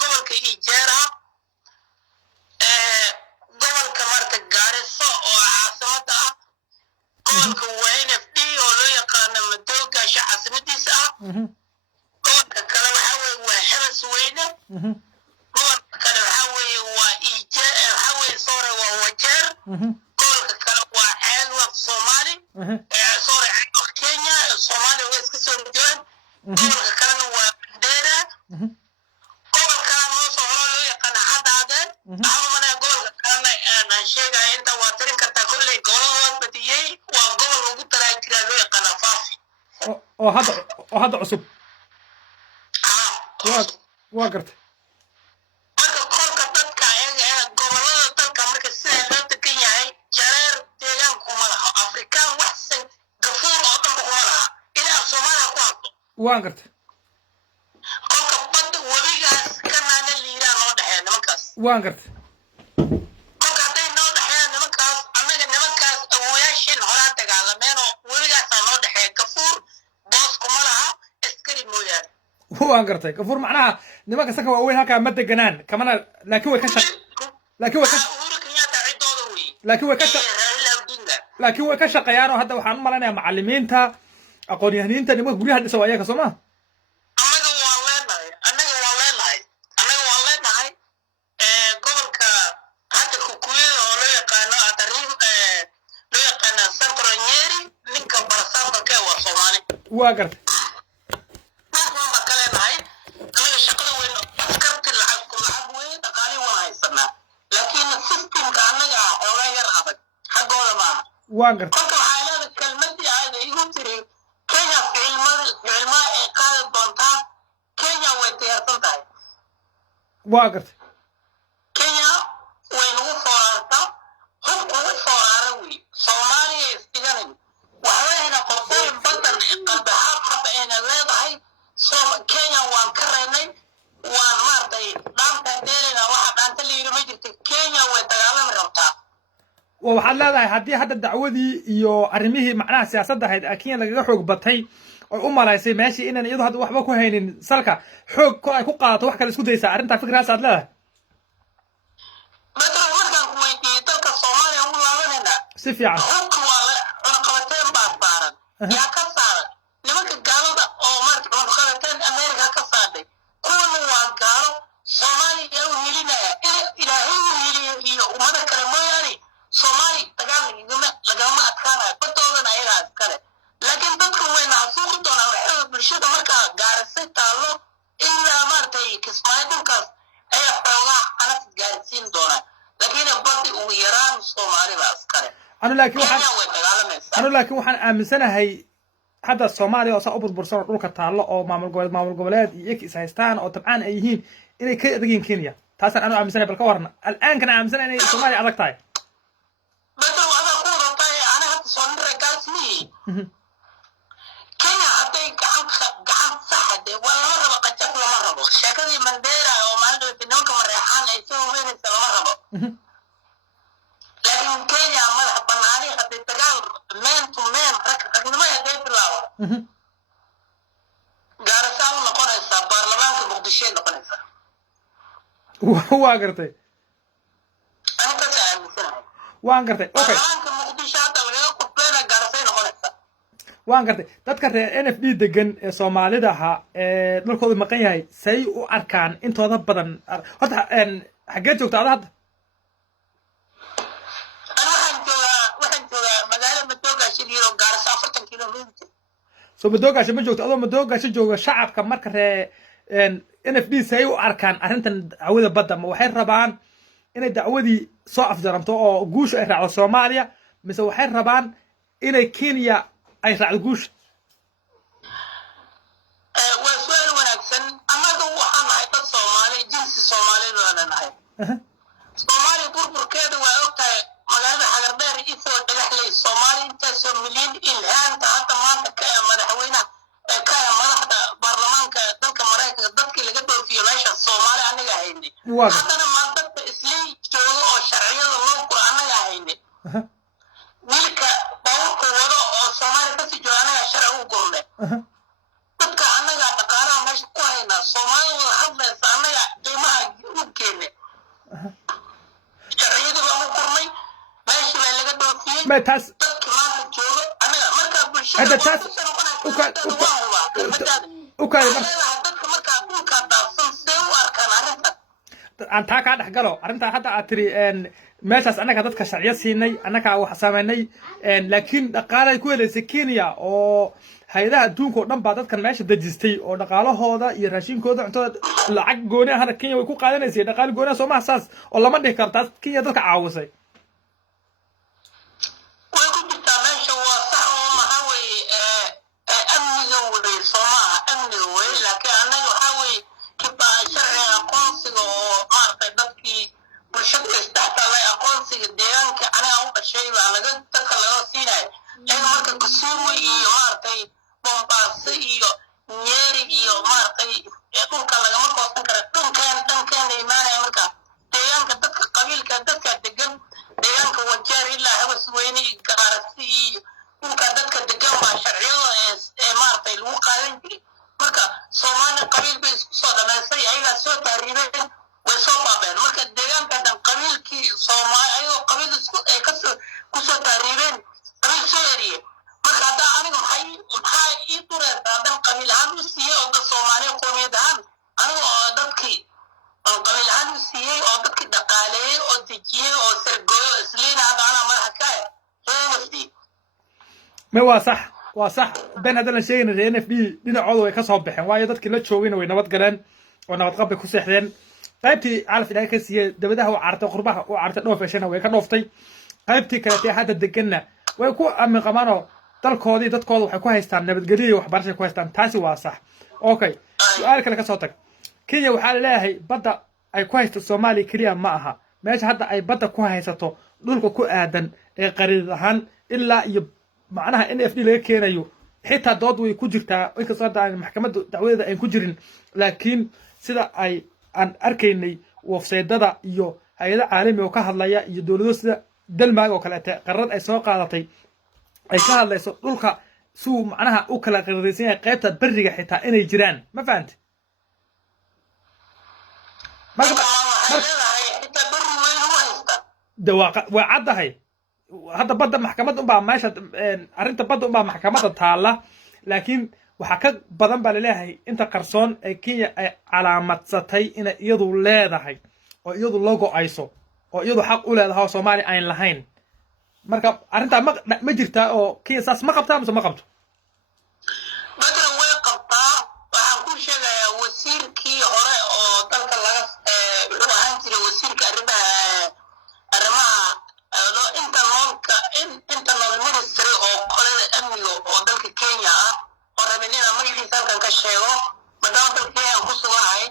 gobolka Ijeera gobolka marka Gaariso oo caasimada ah gobolka NFD oo loo yaqaan Madooga caasimadiisa ah gobolka kale waxa weeye waa Habasweyne gobolka kale waxa weeye waa Ijeera waxa weeye sore waa Wajeer gobolka kale waa Ceelwaq Soomaali sore Kenya Soomaali way iska soo jeedaan gobolka kalena waa Mandera gobolka noo soo horo loo yaqaan Hadaade amana gobolka kalena aan sheegay inta waa tirin kartaa kulli gobolada badiyay waa gobol ugu taraajira loo yaqaan Faafi oo hadda cusub waa gartay marka kolka dadka ayaga gobolada dalka marka sida loo degan yahay jareer deegaanku ma laha Afrikaan waxsan gafuur oo dhan kuma laha ilaa Soomaaliya ku hadlo waan gartay kolka badda webigaas kanaana liiraan oo dhaxeeya nimankaas waan gartay kolka hadday noo dhexeeyaan nimankaas annaga nimankaas awooyaasheen horaa dagaalameenoo weligaasaa noo dhexeeya gafuur boos kuma laha askari mooyaane waan gartay gafuur macnaha nimanka sanka waaweyn halkaa ma deganaan kamana laakiin way ka uhuru kenyatta ciddooda wey raila odinga laakiin way ka shaqeeyaan oo hadda waxaan u malaynayaa macallimiinta aqoon-yahaniinta nimanka guryaha dhisa waa iyaga soo ma annaga waan leenahay gobolka hadda kukuyada oo loo yaqaano atariim loo yaqaana central nyeri ninka barasaabka kee waa soomaali waa gartay dhulkuma ka leenahay annaga shaqada weyn askarti lacag weyn dhaqaali waan haysanaa laakiin systemka annaga xoogaa yar adag xaggooda maaha waan gartay kolka waxaa leeda kelmadii aada igu tiri kenya ficilmaa ay qaadi doontaa kenya way diyaarsan tahay waa gartay kenya way nagu foolaartaa hubku u foolaara wey soomaaliya isdhiganayn waxbayna qorteen badan qalbi xabxab ayna leedahay kenya waan ka reynay waan maaragtay dhaantaan dheelayna waxa dhaanta la yidhi ma jirta kenya way dagaalami rabtaa waxaad leedahay haddii hadda dacwadii iyo arrimihii macnaha siyaasadda ahayd kenya lagaga xoog batay oy u malaysay meeshii inaan iyadu hadda waxba ku haynin salka xoog kol ay ku qaadato wax kale isku daysaa arrintaa fikraas aad leedahay bedel markaan ku weydiiyey dalka soomaaliya ugu laabanayna si fiican hubka waa cunaqabateen baa saaran yaa ka saaran nimanka gaalada oo maarata cunaqabateen america ka saadhay kuwana waa gaalo soomaaliya u helinaya ilaahay u heliyo iyo ummada kale mooyaane soomaali dagaal lagama adkaanayo badoodan ayagaa iskale laakiin dadka wayna hasuuqi doonaa waxay bulshada markaa gaarisay taallo ilaa maaragtay kismaayo dhulkaas ayaa xoogaa canas gaarsiin doonaa laakiin badi ugu yaraan soomaali baa iskale anu laakiin waxaan aaminsanahay hadda soomaaliya oo saa u burbursan oo dhulka taallo oo maamul goboleed iyo iyaka is haystaan oo tabcaan ay yihiin inay ka adag yihiin kenya taasaan anu aaminsanahay bal ka warna al'aankana aaminsanahay inay soomaaliya adag tahay bedel adaa ku wadatay ani hadda soo nira gaasmiyi kenya hadday gacan saxa dee waa lama rabo qajaf lama rabo sheekadii mandera oo maalin dhaweyta nimanka mareexaan ay soo weynaysa lama rabo laakiin kenya madax banaani hadday dagaal man to man ragnimo hadday bilaabo gaarisaa u noqonaysaa baarlamaanka muqdishoay noqonaysaa waa gartay anintaas aaminsanahay waan gartay okay baarlamaanka muqdisho hadda lagaga qudbeyna gaarisay noqonaysaa waan gartay dadka reer n f d degan ee soomaalida ahaa ee dhulkooda maqan yahay say u arkaan intooda badan horta xaggee joogta ada hadda waxaan joogaa magaalo madoogaasha yiro gaarisa 40 kilomitir soo madoogaasha ma joogto adoo madoogaasha jooga shacabka marka ree n f d say u arkaan arrintan dacwada badda ma waxay rabaan inay dacwadii soo afjaranto oo guusha ay raacdo soomaaliya mise waxay rabaan inay kenya ay raacdo guusha waa su-aal wanaagsan annaga waxaan nahay dad soomaali jinsi soomaalidu aanan nahay soomaaliya burburkeeda waa ogtahay magaalada xagardheer isoo dhagaxley soomaali intaasoo milyan ilhaanta hadda maanta ka madaxweynaha ka madaxda baarlamaanka dalka maraykanka dadkii laga dhoofiyo meesha soomaali annaga haynay haddana maa dadka islii jooga oo sharciyada loo guro annaga haynay wiilka bawrka wado oo soomaaliya kasii jooga annaga sharci u gurne dadka annaga dhaqaalaha meesha ku haynaa soomaali wada hadlaysa annaga qiimaha u geene sharciyadii baan u gurnay meeshii baa laga dhoofiyey dadki maanta jooga annaga markaa bulshada dadka markaa dhulkaa daafsan see u arkaan arrintan aan taa kaa dhex galo arrintaa hadda aad tiri meeshaas annaga dadka sharciyo siinay annagaa wax samaynay laakiin dhaqaalay ku helaysay kenya oo hay-adaha adduunka oo dhan baa dadkan meesha dejistay oo dhaqaalahooda iyo raashinkooda cuntada lacag gooni ahana kenya way ku qaadanaysay dhaqaali gooni ah soomaha saas oo lama dhihi karo taas kenya dadka caawisay way ku jirtaa meesha waa sax oo maxaa weeye amniga wey soomaha amniga wey laakiin annaga waxaa weeye kibaa sharciga aqoonsiga oo maaragtay dadkii bulshada isdhextalay aqoonsiga deegaanka aniga u dhashay baa dadka laga siinayo iyaga marka kasuumo iyo maaragtay bombaase iyo nyeri iyo maaragtay dhulka lagama goosan kara dhankeena imaanaya marka deegaanka dadka qabiilka dad gaarsi dhulka dadka degan baa sharciyada maaragtay lagu qaadan jiray marka soomaali qabiil bay isku soo dhamaystay ayagaa soo taariibeen way soo baabeen marka deegaanka dhan qabiilkii soomaali ayagoo qabiil isku ay kusoo taariibeen qabiil soo eriye marka haddaa aniga maxaa ii dureysa haddan qabiil ahaan u siiyey oo dad soomaaliya qoomiyad ahaan aniga oo dadkii oo qabiil ahaan u siiyey oo dadkii dhaqaaleeyey oo dejiyey oo sargooyo isliina hadda anaa madaxa ka nfd ma waa sax ben hadda la sheegayna nfd dhinacooda way ka soo baxeen waayo dadkii la joogayna way nabad galeen oo nabad qab bay ku seexdeen qaybtii calaf ilaahay ka siiyey dabadaha u cartay qurbaha u cartay dhoofeeshana way ka dhooftay qaybtii kaleetee hadda deganna way ku aamin qabaanoo dalkoodii dadkooda waxay ku haystaan nabadgelyo iyo waxbarashay ku haystaan taasi waa sax okay su-aal kale ka soo tag kenya waxaa laleeyahay badda ay ku haysto soomaaliya keliya ma aha meesha hadda ay badda ku haysato dhulka ku aadan ee qariid ahaan ilaa iyo macnaha nfd laga keenayo xitaa dood way ku jirtaa inkastoo hadda aan maxkamadda dacwadeeda ayn ku jirin laakiin sida aan arkaynay wafseedada iyo hay-ada caalami oo ka hadlaya iyo dowlado sida dalmaag oo kaleete qararad ay soo qaadatay ay ka hadlayso dhulka suu macnaha u kala qariraysan yahay qaybta beriga xitaa inay jiraan ma fahamti de waa caddahay hadda badda maxkamadda unbaa meesha arrinta badda unbaa maxkamadda taalla laakiin waxaa ka badan baa laleeyahay inta qarsoon ee kenya ay calaamadsatay inay iyadu leedahay oo iyadu loo go-ayso oo iyadu xaq u leedahay oo soomaaliya ayn lahayn marka arrintaa ma jirtaa oo kenya saas ma qabtaa mise ma qabto badran way qabtaa waxaan ku sheegayaa wasiirkii hore oo dalka laga wuxuu ahaan jiray wasiirka arrimaha internal ministry oo qolada amniga oo dalka kenya ah oo rabin inaan magaciisa halkan ka sheego maadaama dalka kenya aan ku suganahay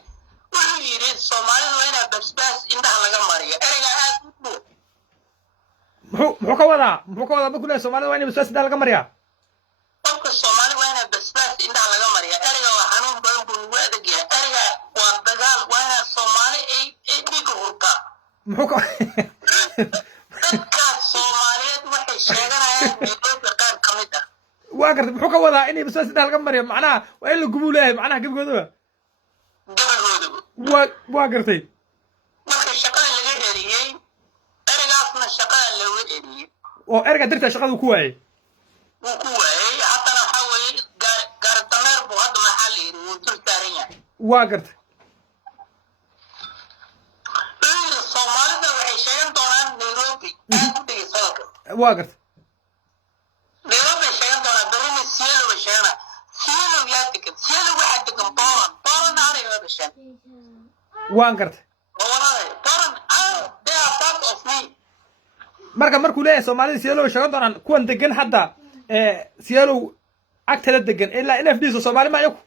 wuxuu yidhi soomaalidu waa inaa basbaas indhaha laga mariyo ereyga aad u dhow muxuu ka wadaa markuu leeyahay soomaalida waa inay basbaas indhaha laga mariyaa qofka soomaali waa inaa basbaas indhaha laga mariya ereyga waa xanuun badan buu nagu adag yahay ereyga waa dagaal waa inaa soomaali ay dhiiga hurtaa dadkaas soomaaliyeed waxay sheeganayaan meelooda qaar ka mid ah waa gartay muxuu ka wadaa inay basbaas indhaha laga mariyo macnaha waa in la gubuu leeyahay macnaha gebigoodaba waa gartay marka shaqada laga eriyey ereygaasna shaqada looga eriyey oo ereyga dirta shaqada uu ku waayey haddana waxaa weeye gaardameer buu hadda maxaa la yidhi wuu dul saaran yahay waa gartay soomaalida waxay sheegan doonaan nairobi aad u dhegeysa hadalka waa gartay nairobi bay sheegan doonaan berina sielo bay sheeganaa sielo yaa degan sielo waxaa degan boran aanay la dhasheen waan gartay boran they are part of me markuu leeyahay soomaalida sielo way sheegan doonaan kuwan degan hadda sielo agteeda degan ilaa nfd so soomaali ma iyaku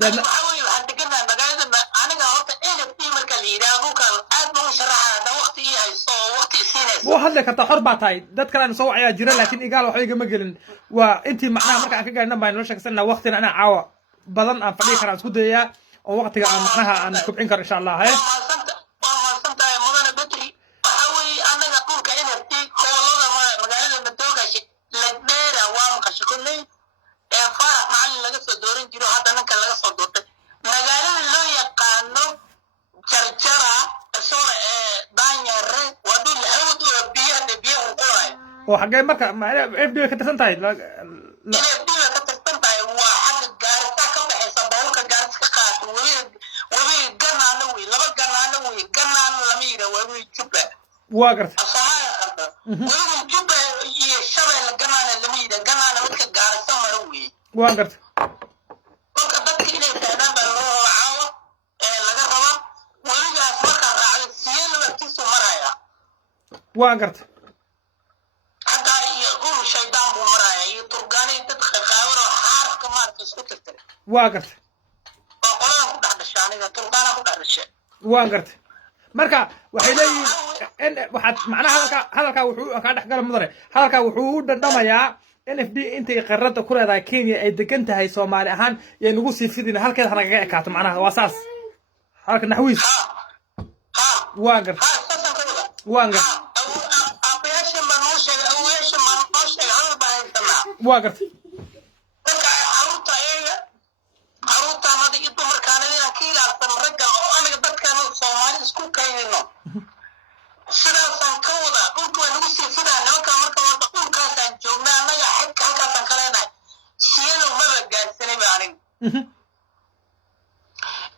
waxaan degannahay magaalada aniga horta nfd marka la yidhaah dhulkan aad ma u sharaxa hadda waqti ii haysto oo waqti isiinaysa wuu hadli kartaa xor baa tahay dad kale soo wacayaa jira laakiin igaal waxba igama gelin waa intii macnaha marka aan ka gaarina baan nolosha kasana waqtina anaa caawa badan aan fadhihi karaan isku dayayaa oo waqtiga aan macnaha aan kubcin karo insha allah waa mahadsantahay mudane bedri waxaa weeye annaga dhulka nfd gobolada magaalada madoogashi lagdheera waa maqasho kolley faarax macalin laga soo dooran jiro hadda ninka laga soo doortay magaalada loo yaqaano jarjara daanyare waa dhul hawd oo biyo qulqulayo oo xaggee marka fd ka tirsan tahay fd ka tirsan tahay waa xagga gaarisa ka baxaysa bawlka gaaris ka qaato webiga ganaana wey laba ganaana wey ganaana lama yidha waa webi jubba waa gartay asoomaaliya qarda webiga jubba iyo shabeelle ganaana lama yidha ganaana midka gaarisa mara wey waa gartay kolka dadka inay fahmaan baa loo raacawa laga rabaa webigaas markaa raacda siyeelo agtiisu maraya waa gartay xaggaa iyo ur shaydaan buu maraya iyo turgaanay dad qaqaawan oo xaarka maarata isku tirtira waa gartay oo qoladan ku dhex dhasha aniga turgaana ku dhex dhasha waa gartay marka waxay leeyihiin waxaad macnaha hadalkaa wuxuu kaa dhexgala mudane hadalkaa wuxuu u dhandhamayaa nfd intay qarada ku leedahay kenya ay degan tahay soomaali ahaan yay nagu sii fidin halkeed hanagaga ekaato macnaha waa saas halka naxwiis waa gartay waan gartay هذا بهايسنا واقرت marka caruurta ayaga caruurta hada iyo dumarkaanina kiilaarsan ragga oo anaga dadkan Soomaali isku kaynino sidaasan ka wada dhulka waa nagu sii fidaa nimanka marka wada dhulkaasaan joognaa anaga xagga halkaasaan ka leenahay siyano maba gaarsanay baa anig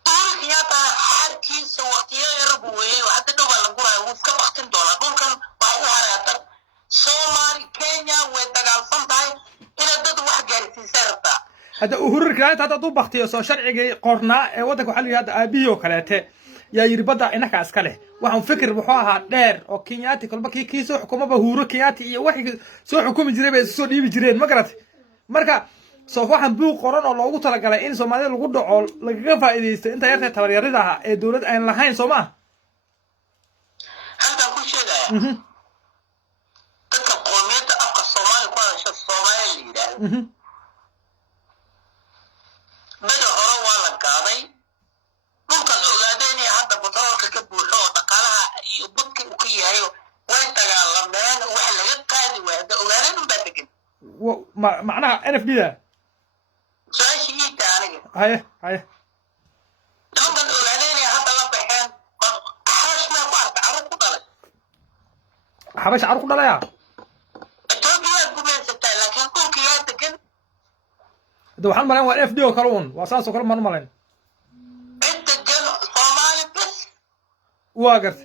Kenyatta xarkiisa waqtiyo yar buu weeyay waxa dad baa la guray uu iska waqtin doona dhulkan waa u harayata Soomaali Kenya way dagaalsan tahay ina dad wax gaarsiisay rabta هذا أهور كلايت هذا طوب بختي أو شرعي قرنا ودك وحلو هذا أبيه كلاته يا يربدا إنك أسكله وهم فكر بحوها دير أو كينياتي كل بكي كيسو حكومة بهورو كينياتي واحد سو حكومة جريبة سو دي بجرين ما قرأت مركا سو واحد بيو قرنا الله قلت لك على إن سومالي الغد أو لقى فائدة أنت يا ترى يردها الدولة أين لهين سوما هذا كل شيء ده تلك قومية أبقى الصومالي كوانا شو الصومالي ده بدأ هروا على القاضي ممكن أولادين هذا بطرق كبوحة وتقالها يبكي وكيها وين تقالنا وحلا يقاضي وهذا أولادين بدكن معناها أنا في ده سؤال شيء تاني هاي ممكن أولادين هذا لا بحين حاش ما بعرف عروق ضلع حبش عروق ضلع يا التوبية قبل ستة لكن كل كياتك ده وحنا مالين وقف ديو كرون وأساسه كل ما مالين أنت جل صومالي بس واقرت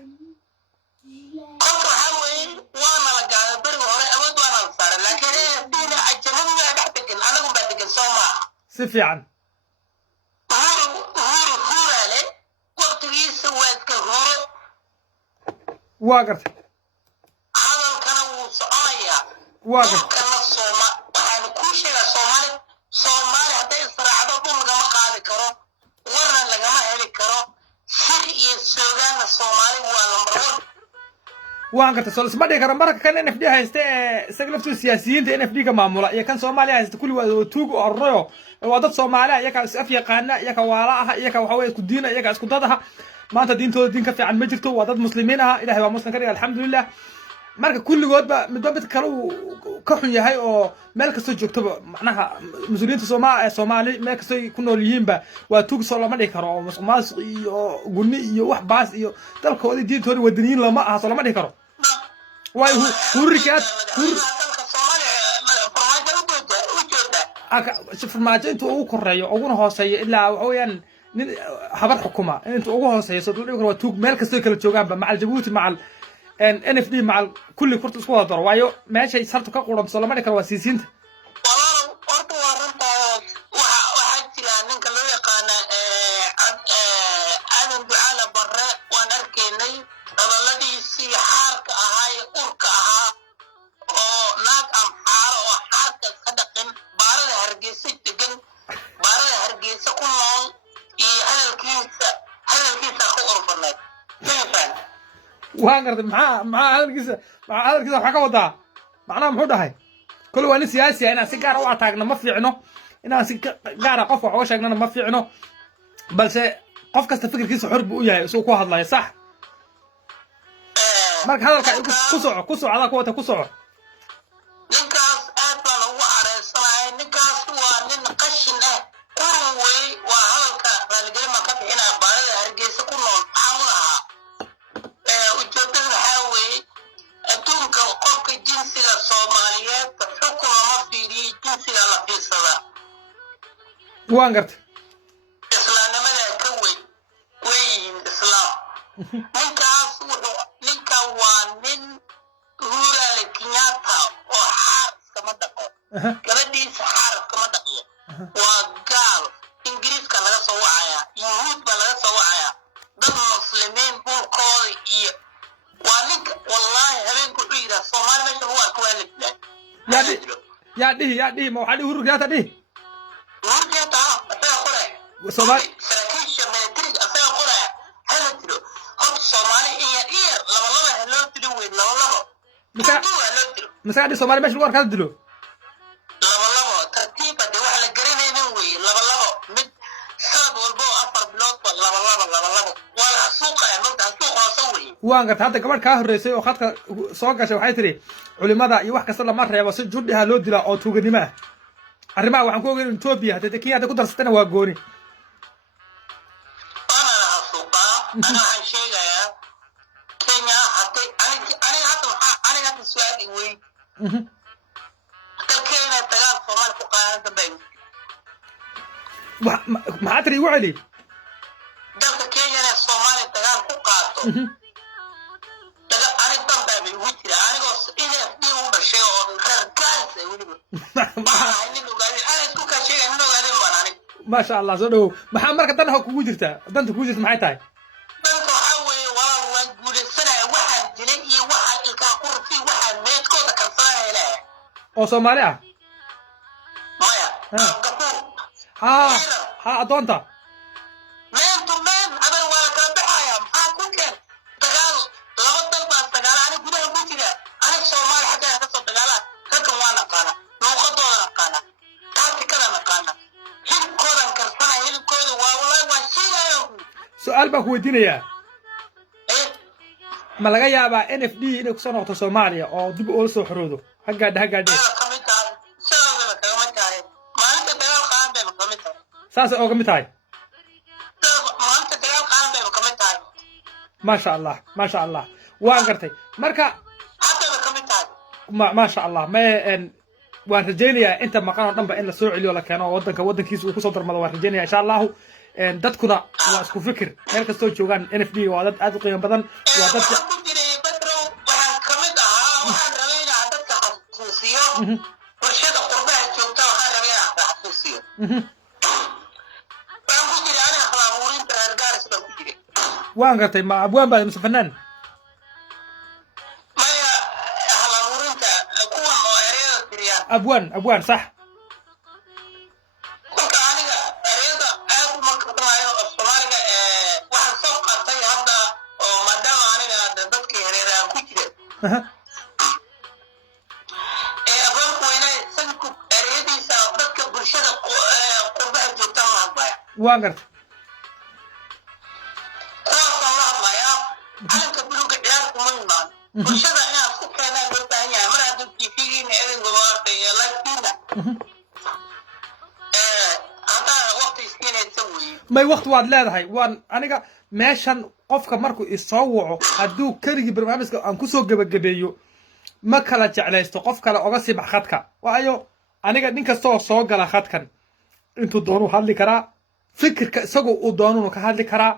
قلت حوي وانا لقى بري وهري أود وانا الصار لكن فينا أجنبي ما قاعدك أنا قم بدك صوما سفي عن هورو عليه وقت يسوي كهورو واقرت هذا الكلام صعايا واقرت كان الصوما وحنا كل شيء صومالي صومالي حتى يصرع ضم لما قال كرو ورنا لما هلي كرو سر يسوعان الصومالي والمرور واقرت سولس ما ديكر مرة كان NFD هايست سجلفتو السياسيين NFD كمعمولة يا كان صومالي هايست كل وتوج الريو وضد صومالي يا كان أفيا قانا يا كان وراها يا كان وحوي كدينا يا كان اسكتها ما أنت دين تو دين كفي عن مجرته وضد مسلمينها إلهي ومسلم كريم الحمد لله marka kulligood ba midba kale ka xun yahay oo meel kasta joogto macnaha mas'uuliyiinta Soomaali meel kasta ku nool yihiin ba waa tuug soo lama dhigi karo oo musuqmaasuq iyo guni iyo wax baas iyo dalkoodii diintooda wadaniin lama aha soo lama dhigi karo way hurrikaad farmaajo intuu ugu koreeyo uguna hooseeyo ilaa waxa weeyaan nin habar xukuma intuu ugu hooseeyo soo dhigi karo waa tuug meel kasta kala joogaan ba macal Jabuuti macal NFD مع كل كرة اسكو هدر وايو ماشي صرت كقرب سلام عليك واسيسين والله أرتو ورنتا واحد تلا نك لو يقان أنا بعلى برا ونركني الذي سيحارك هاي أورك ها أو ناك أم حار أو حارك صدقن بارد هرجيس تجن بارد هرجيس كلهم هذا الكيس أخو أورفنا فين وهاجرت مع هذا الكيس وحكى وضع معناه محود هاي كل واحد سياسي أنا سيجار وعتاقنا ما في عنه أنا سيجار قف وعوش أنا ما في عنه بس قف كاستفكر كيس حرب وياه سوق واحد لا صح مرك هذا كسوع على قوته كسوع نكاس أبلا هو عرسنا نكاس هو ننقشنا قروي وهلك رجال ما كان هنا بارد هرجيس كلهم حولها وجدنا حاوي أتونك قفك جنسي الصوماليات حكم ما في جنسي على فيصلة وانقرت إسلام ماذا كوي وين إسلام نكاس وان هورا لكنياتا وحارس كما دقو كرديس حارس كما دقو وقال إنجليز كان لغا سواعيا يهود كان لغا سواعيا ضد المسلمين بوكوري إيه وانك والله هبين كل إيرا صومالي ماشي هو أكوالي يا دي ما وحالي هورو كياتا دي هورو كياتا أفيا قرأي وصومالي سراكيش ملتريك أفيا قرأي هلا تلو هوت صومالي إيه لما هلو تلوين لما مساعد الصومالي ماشي الورك هذا دلو لبا ترتيبا دي واحد لقرينين وي لبا مد ساد والبو أفر بلوت لبا waan gartay hadda gabadh kaa horreysay oo khadka soo gashay waxay tiri culimada iyo wax kasta lama reebo si judhiha loo dilaa oo tuuganimo ah arrimaha waxaan ku ogeyn in Ethiopia hadda Kenya hadda ku darsatana waa gooni أنا عايشة كينيا حتى أنا هذا سؤال وين كينيا تجار فمال فقراء تبين ما أدري وعلي دلك كينيا الصومال تجار فقراء تجار أنا تبين ويتري أنا قص إذا فيه بشيء أو كارثة ولا ما شاء الله زودو محمد كتنا هو كوجرته دنت كوجرت معي تاي دنت حوي والله نقول السنة واحد جنيه واحد الكاكور في واحد ميت كوتا كفاية له أو سوماليا مايا ها أدونتا مين تمين أبر ولا كبحايا محاكم كان تقال لما تلبى تقال أنا قدام بوتينا أنا الصومال حتى هتصل تقال كم وانا قانا نوخطو وانا قانا كاتي كذا مقانا هل كودا كرسانا هل كودا والله وشينا يوم سؤال بك ودينيا ما laga yaabaa NFD inay ku soo noqoto Soomaaliya oo dib u soo xoroodo hagaad saas oo kamid tahay ما شاء الله waan gartay marka ما شاء الله ما waan rajaynayaa inta maqan oo dhanba in la soo celiyo la keeno wadankiisa uu ku soo darmado waan rajaynayaa insha Allah dadkuna waa isku fikir meel kastoo joogaan NFD waa dad aad u qiimo badan waa dad warshada qurbaha joogta waxaan rabaa inaan xasuusiyo waxaan ku jiray aniga halabuurinta reer gaaris baan ku jiray waan gartay ma abwaan baa mise fanaan maya halabuurinta kuwan oo ereyada tiriya abwaan sax kolka aniga ereyada aad uma kaqanayo oo Soomaaliga waxaan soo qaatay hadda oo maadaama aniga dadkii hereeraan ku jiray waan gartay kuwaasaan la hadlayaa calanka buluuga ciyaar kuma imaan bulshada inaan isku keenaan loo baahan yahay mar hadduu tv-giina idinku maartay iyo lifetiina haddaan waqti iskiinaysa weeye may waqti waad leedahay waan aniga meeshan qofka markuu isoo waco hadduu keligii barnaamijka aan kusoo gebagabeeyo ma kala jeclaysto qof kale oga sii bax khadka waayo aniga nin kastoo soo gala khadkan intuu doonuu hadli karaa fikirka isagoo uu doonuu ka hadli karaa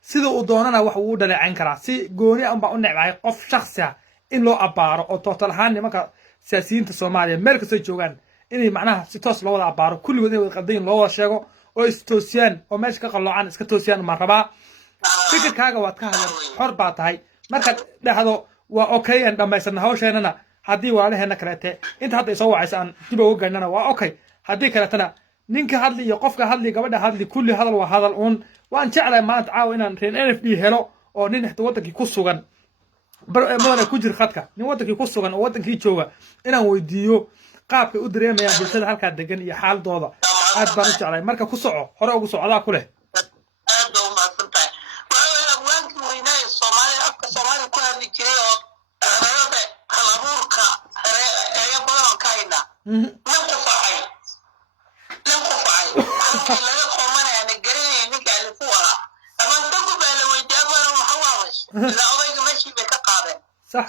sida uu doonana wax uu dhaleecayn karaa si gooni ah baan u necbahay qof shakhsi ah in loo abaaro oo total ahaan nimanka siyaasiyiinta Soomaaliya meel kasta joogaan inay macnaha si toos loo wada abaaro kulligood inay wada qaldeen loo wada sheego oo istoosiyaan oo meesha ka qalloocaan iska toosiyaan ma rabaa fikirkaaga waad ka hadlan xor baa tahay marka dhahdo waa okay aan dhamaysan hawsheenana haddii walaalaheena kaleete inta hadda soo wacaysa aan dib uga gaynana waa okay haddii kaleetana ninka hadli iyo qofka hadli gabadha hadli kulli hadal waa hadal waan jeclahay maanta caawa inaan reen NFD helo oo nin wadankii ku sugan madana ku jir khadka nin wadankii ku sugan oo wadankii jooga inaan weydiiyo qaabka u dareemayaan bulshada halkaa degan iyo xaaladooda aad baan u jeclahay marka ku soco hore ugu socdaa ku leh aad baa u mahadsantahay waxaa abwaankii weynaaye Soomaaliya afka Soomaaliya ku hadli jiray oo ereyada halabuurka ereyo badan oo ka haynaa laga qomanaya na garanaya ninka alifu ahaa amaan tagu baa la weydiiya abwaana maxaa waawash ilaa odayga meeshii bay ka qaadeen sax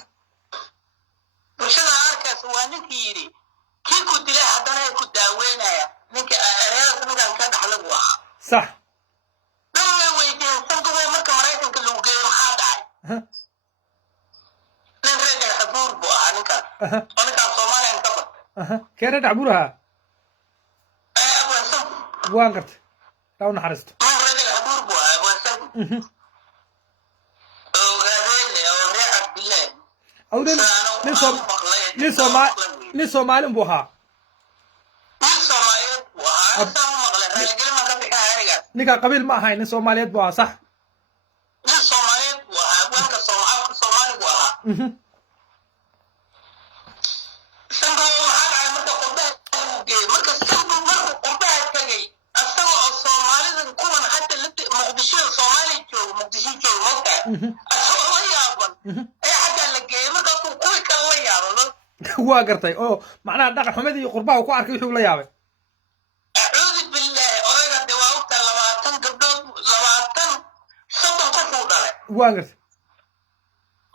bulshada arkaas waa ninkii yidhi kii ku dilay haddana ay ku daaweynaya ninka ereyadaas ninkan ka dhaxla buu ahaa sax dan way weydiiyeen sanduuqay marka Maraykanka lagu geeyo maxaa dhacay nin reer dhexbuur buu ahaa ninkaas oo ninkaan Soomaaliyan ka bad keena dhacburaha waan gartay taa u naxariisto nin Soomaali buu ahaa ninka qabiil ma ahayn nin Soomaaliyeed buu ahaa sax nin Soomaaliyeed buu ahaa abwaanka Soomaali buu ahaa muqdisho asagoo la yaaban ee xaggaa la geeyey markaasuu kuwii kale la yaabo waa gartay oo macnaha dhaqan xumadii iyo qurbaha uu ku arkay wixii uu la yaabay acuudu billaahi odayga dee waa ogta 20 gabdhood 20 soddon qof uu dhalay waa gartay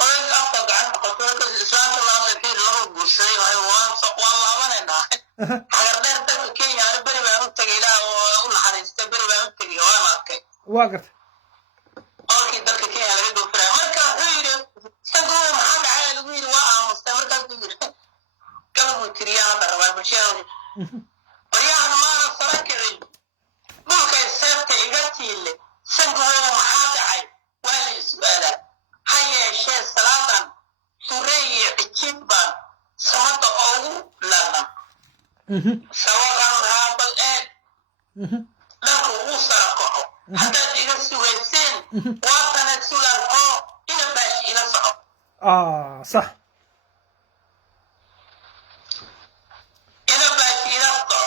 odayga afka gacanta qabtay markaas islaamka laabay laba guursaday waan laabanaynaa hagar dheer dalka kenya ana beri baan u tegay ilaah oo u naxariistay beri baan u tegay waan arkay waa gartay orkii dalka kenya laga doofiray marka wuxuu yidhi isagoo maxaa dhacay lagu yidhi waa aamustay markaasuu yidhi galabuu tiriyaa hadda rabaa bulshada baryahan maana sara kicin dhulkay seebta iga tiille sangooda maxaa dhacay waa la is-aalaa ha yeeshee salaadan surey iyo cijid baan samada ugu ladan sawadan raabal eeg dhanka ugu sara kaco haddaad iga sugayseen waatanad sugan oo ina baashi ila soco صح ina baashi ila soco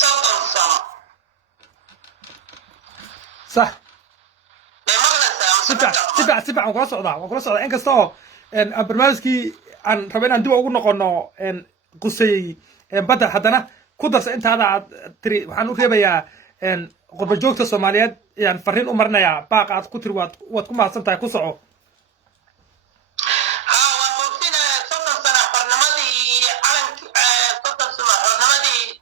soddon sano صح dee maqlaysaa سبع وكلا صعدا إن كستو إن برنامجكي عن ربنا ندوا أقول نقولنا إن قصي إن بدر حدنا كدرس أنت هذا تري حنو كيف يا إن قرب جوكت الصوماليات يعني فرين أمرنا يا باقة كتر واتكم مع سنتها كسعو ها ومرتنا صدر سنة برنامجي على صدر سنة برنامجي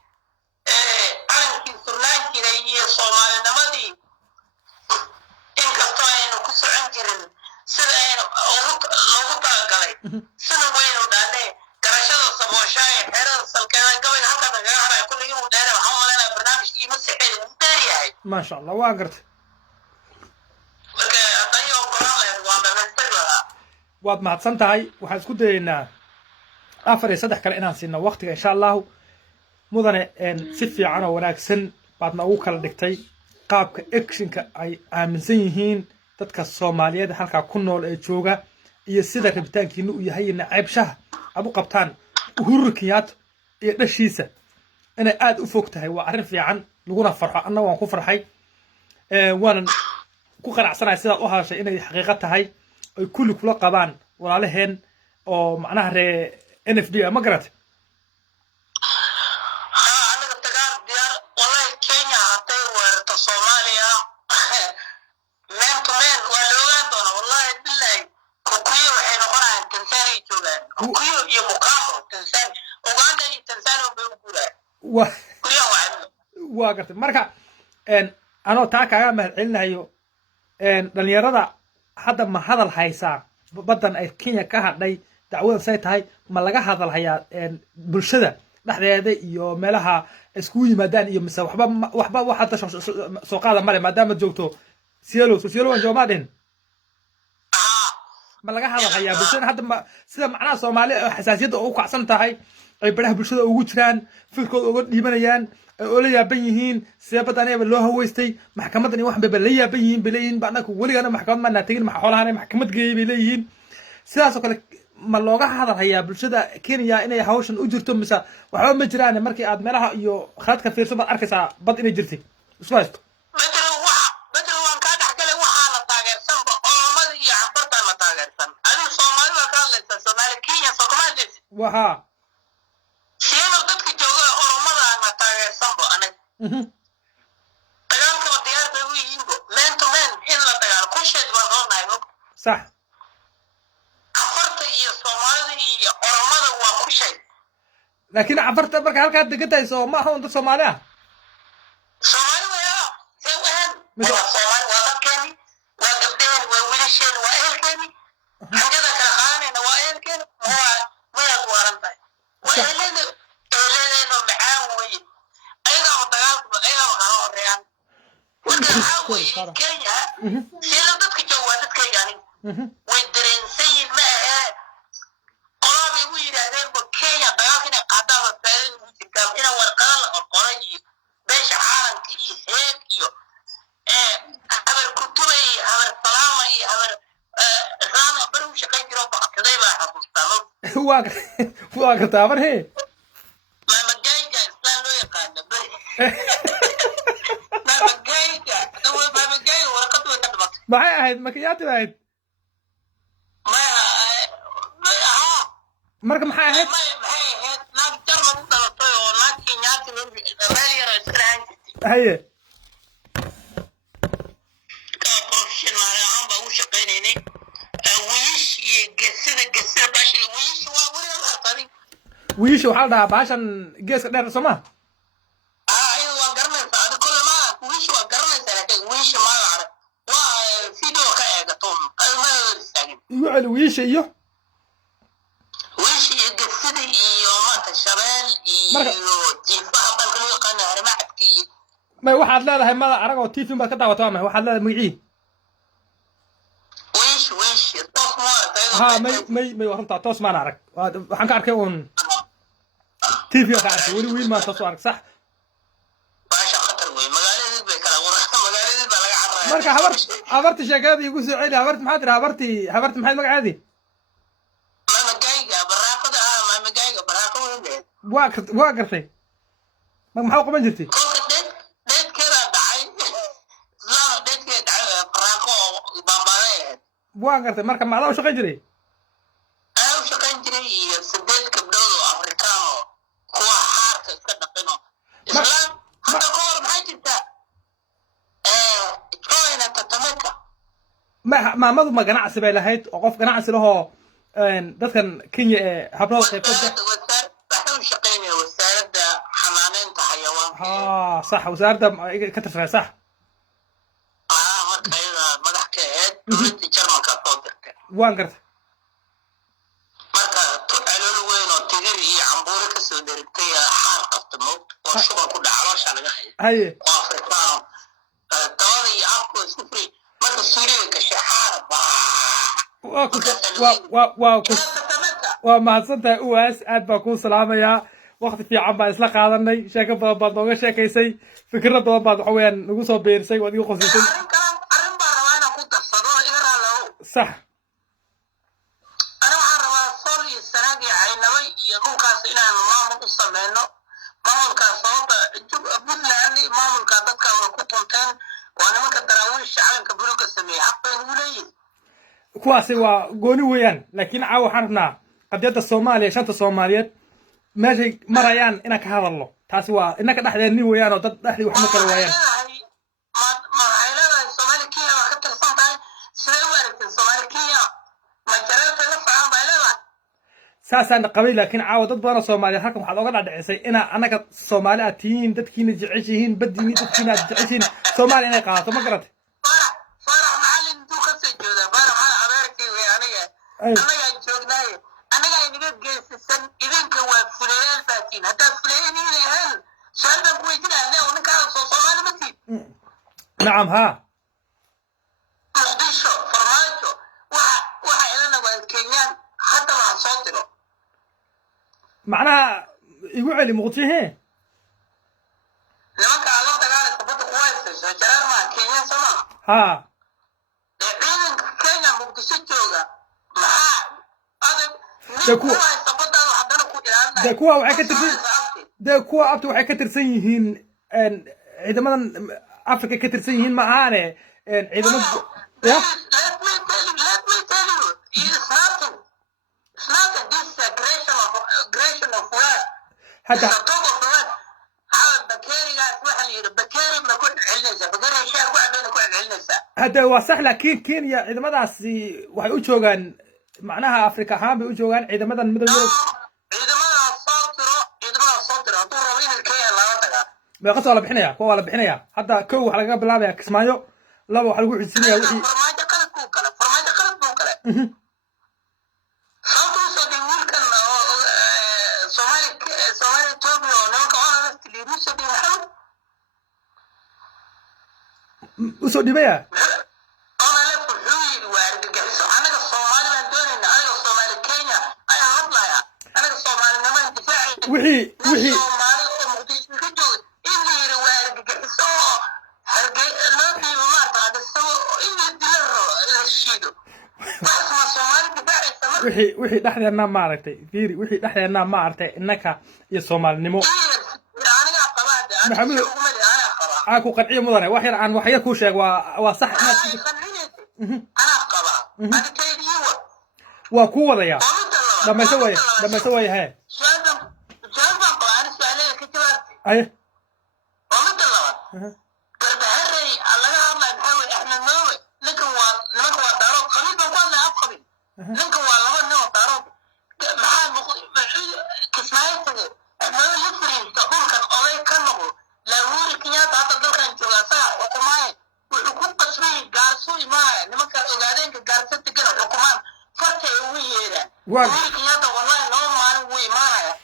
على كيسرنان كده الصومال نمدي إن كستوين وكسر عنجرن سنة لو تاجلي سنة وين وداني كرشة الصبوشاي حرر سلكنا قبل حتى تجاهر كل يوم وداني محمد أنا برنامج يمسح الدنيا ما شاء الله واقرت لكن طيب قرآن وأنا بستغلها waad mahadsan tahay waxaan isku dayaynaa 4 iyo 3 kale inaan siino waqtiga insha Allah mudane si fiican oo wanaagsan baadna ugu kala dhigtay qaabka actionka ay aaminsan yihiin dadka Soomaaliyeed halka ku nool ee jooga iyo sida rabitaankiina u yahay nacaybshaha aad u qabtaan Uhuru Kenyatta iyo dhashiisa inay aad u fog tahay waa arrin fiican laguna farxo anna waan ku farxay waanan ku qanacsanahay sida u hadashay inay xaqiiqo tahay ay kulli kula qabaan walaalaheen oo macnaha ree NFD ma garat anaga tagaan diyaar wallahi Kenya haday weerarto Soomaaliya men to men waa la ogaan doonaa wallahi billahi kukuyo waxay noqonayaan Tanzania joogaan kukuyo iyo Mukambo Tanzania Uganda iyo Tanzania bay u guuraan waa gartay marka anoo taa kaaga mahadcelinayo dhalinyarada hadda ma hadal haysaa badan ay Kenya ka hadhay dacwada say tahay ma laga hadal hayaa bulshada dhaxdeeda iyo meelaha isku yimaadaan iyo mise waxba waxa soo qaada male maadaama joogto sielo waan joomaadin ma laga hadal hayaa bulshada hadda sida macnaha Soomaaliya xasaasiyada ugu kacsan tahay ay baraha bulshada ugu jiraan fikirkooda uga dhiibanayaan oo la yaaban yihiin seebadanayba loo haweystay maxkamadan wax bay la yaaban yihiin bileeyin baanaku waligaana maxkamad ma naatagin xoolahan maxkamad geeyay bileeyin sidaas oo kale ma looga hadal hayaa bulshada Kenya inay hawshan u jirto mise waxba ma jiraan markii aad meelaha iyo khadka fiirso baad arkaysaa bad inay jirtay isku haysto بدر وان كان حكى وحانا تاجر سنبا أمد يا حفرت ما تاجر سن أنا الصومالي وكان لسه الصومالي كينيا صومالي لسه وها سيانو دتك جوجا أمد أنا تاجر سنبا أنا تجار كم ديار بيوي ينبو من تو من إن لا تجار كل شيء بظن نايمو صح حفرت يا صومالي يا أمد وكل شيء لكن عبرت برك هلك دقتها يسوى ما هو أنت صوماليا صومالي ويا سوين صومالي وذكرني وقبلين وولشين وأهلكني حاجة كلامي نوائلكن هو ما يقولن وإلنا معاوي أيضا متقالب أيضا مخانو الريان وكاوي كينيا سيلا دتك جوادتك يعني ويدرين سيد معها قرابي ويرهدين بكينيا دقاقنا قادابة تالين ويتكام إنا ورقال القرية بيش عالم كيس هيك يو هبر كتوبي هبر سلامي هبر إسلام برو شكاين جرو بقصدي بقى حفظتانو واقع تامر هي ما مجايجا إسلام لو يقان بري ما مجايجا هو ما maxay ahayd makiyaati ahayd marka maxay ahayd naag jarma u dhalatay oo naag kenyaati meel yar iska lahaan jirtay haye professional ahaan baa u shaqaynaynay wiish iyo gesida bashi wiish waa weli la arkaday wiish waxaa la dhahaa baashan geeska dheer soo ma ayuu waa garanaysaa adi kolle ma wiish waa garanaysaa laakiin wiish ma la arag waa video ka eegato almada istaagin igu celi wiisha iyo wiish iyo gesida iyo maanta shabeel iyo jiifaha balka loo yaqaano harimacadka iyo may waxaad leedahay mada arag oo tv baad ka daawataa ma waxaad leedahay magicii wiish toos ma aragtay ha may waranta toos maan arag waxaan ka arkay uun tv ka arkay weli wiil maa toos arag sax baasha khatar wey magaaladii bay kala qoraysaa magaaladii baa laga carraya marka habarti sheekadii igu soo celi habarti maxaad tiraa habarti maxay magaceedii mamagayga baraaqada mamagayga baraaqa weyn waa gartay maxaa qaban jirtay kolka deedkeeda dhacay islaama deedkeeda dhacay baraaqo baabaaday waa gartay marka macdaa u shaqayn jiray anaa u shaqayn jiray iyo 8 gabdhood oo afrikaan oo kuwa xaarka iska dhaqino islaam hadda ka hor maxay jirtaa joina tatameka maamadu ma ganacsi bay lahayd oo qof ganacsi lahoo dadkan kenya ee hablada qaybtooda waxay u shaqaynaya wasaaradda xanaaneynta xayawaanka ha sax wasaaradda ka tirsanay sax marka iyada madax ka ahayd dowladda jarmalka soo dirtay waan gartay marka calool weyn oo tigir iyo cambuure ka soo dherigtay xaar qabta moog oo shuban ku dhaca caloosha laga haye oo afrikaano dabada iyo afku isku furi marka suuriga gashay xaar waa mahadsantahay uwaas aad baa kuu salaamayaa waqti fiican baan isla qaadanay sheeko badan baad nooga sheekaysay fikirro badan baad waxa weeyaan nagu soo beerisay waad igu qosisay arrin baan rabaa inaan ku darsado iga raalow sax ana waxaan rabaa sool iyo sanaag iyo caynaba iyo dhulkaas inaan maamul u sameyno maamulkaas sababta puntland maamulka dadka way ku tunteen waa nimanka daraawiisha calanka buluga sameeyey xaq bay nagu leeyihin kuwaasi waa gooni weeyaan laakiin caawa waxaan rabnaa qadiyadda soomaaliya shanta soomaaliyeed meeshay marayaan inaan ka hadalno taasi waa innaka dhexdeenni weeyaan oo dad dhexdii wax ma kala waayaan maxay leedahay soomaali kenya waa ka tirsan tahay sidee u aragteen soomaali kenya ma jareerta la fican bay leedahay saasaan qabay laakiin caawa dad badan oo soomaaliyeed halkan waxaad oga dhadhicisay inaa annaga soomaali aad tihiin dadkiina jeceshihiin baddiini dadkiina aad jeceshihiin soomaaliya inay qaadato ma garatay farax macallin intuu ka soo joodaa farax adeerkii wey annagaa joognaaye annagaa inaga geesisan idinka waa fulayaan baatiin haddaad fulayaan inay ahaan su-aal baan ku weydiinaya le ninkaa soo soomaali ma tiin nacam haa muqdisho farmaajo waxa ilana waa kenyaan haddaba ha soo diro macnaha igu celi muqdishohe nimanka aad la dagaalaysa badda ku haysayso jaraar maa kenyaan soo maa haa ciidanka kenya muqdisho jooga maxaa adag nin ku haysta baddaadu haddana ku ilaalinaya dee kuwa waxay ka tirsan dee kuwa abta waxay ka tirsan yihiin ciidamadan africa ka tirsan yihiin ma ahaane ciidamada ya let me tell you it's nothing this is aggression of word hadda talk of word bakerigaas waxa la yidhi bakeri ma ku celinaysaa bakeri shaa ku cabayna ku celinaysaa hadda waa sax laakiin kenya ciidamadaasi waxay u joogaan macnaha afrika ahaan bay u joogaan ciidamadan midowga ciidamadaas soo tiro hadduu rabo inay kenya laga tagaa meeqa soo la bixinaya kuwa waa la bixinaya hadda kow waxaa lagaga bilaabaya kismaayo laba waxaa lagu xujisinayaa wixii farmaajo qalad buu kale sababta usoo dhig wiilkan soomaali etoobiya oo nimanka onalast liiru soo dhig maxamed usoo dhibaya onalef wuxuu yidhi waa argagixiso annaga soomaali baan doonayna anaga soomaali kenya ayaa hadlaya anaga soomaalinimaan difaacayna wixii soomaali oo muqdisho ka jooga in la yidhi waa argagixiso oo loo dhiibo maarta adisabo in la dila rabo la shiido taas ma soomaali difaacaysa marka wixii dhexdeennaa maaragtay fiiri wixii dhexdeennaa maaragtay innaka iyo soomaalinimo anigaa qabaade aniga ugumali anaa qabaa aa ku qanciyo mudane wax yar aan wax yar kuu sheeg waa sax inaad qancinaysa أنا قبا أنا تيجيوا وقوة يا لما يسوي هاي سؤال قبا أنا سؤالي كتير أيه ومثل كربهري الله الله نحاول إحنا نوي لكن دارو قبيل بقول لا أبقبل لكن والله نو دارو محل كسمايته إحنا نفرين تقول كان أولي كانوا لأول كنيات هذا دول كان جواسا وقماي وحكومة بسمي قارسو إماء لما كان أولادين كقارسات تكنا حكومان فرتة ويهيدا أولي كنيات والله نو ما نوي إماء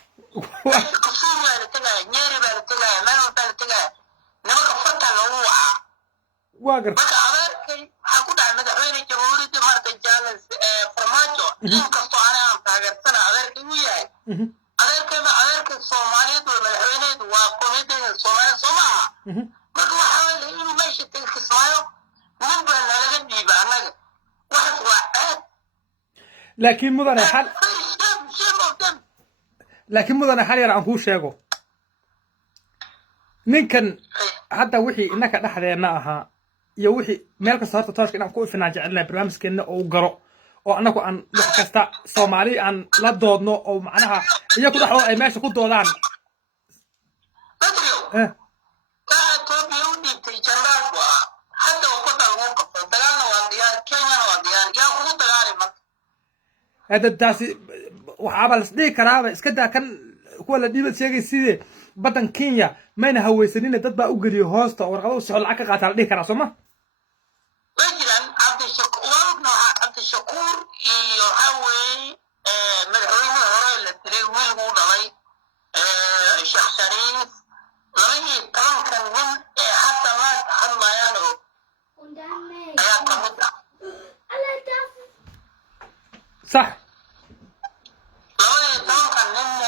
كسور بأن تجاه نيري بأن تجاه مالو بأن تجاه لما كفرتة لوعة واقر marka adeerkay waxaa ku dhacay madaxweyne jamhuuriyadda maaragtay jaalas farmaajo inkastoo aan taageersana adeerkay u yahay adeerkay soomaaliyeed waa madaxweyneed waa qowmiyaddeeda soomaaliya soo maaha marka waxaa la inuu meesha tilkismaayo nin baa nalaga dhiiba annaga waxaas waa ceeb laakiin mudane xal yar aan kuu sheego ninkan hadda wixii innaka dhexdeenna ahaa iyo wixii meel kasta horta tooska inaan ku ifinaan jecelnahay barnaamijkeenna oo garo oo annagu aan wax kasta soomaali aan la doodno oo macnaha iyagu dhexdooda ay meesha ku doodaan kaa Ethiopia u dhiibtay janaalku ah hadda uu ku dalbo qabto dagaalna waa diyaar Kenyana waa diyaar yaa kugu dagaali marka hadda taasi waxaaba las dhihi karaaba iska daa kan kuwa la dhiibad sheegay sidee badan Kenya mayna haweysanina dad baa u geliyo hoosta oo warqado soo lacag ka qaata la dhihi karaa Soomaa وجدًا عبد الشكور يحاول مدحوينه هراء اللي ويلقوا ضلي الشيخ شريف ضلي كلام كان من حتى ما تحمى يانو يا قمطة صح ضلي كلام كان من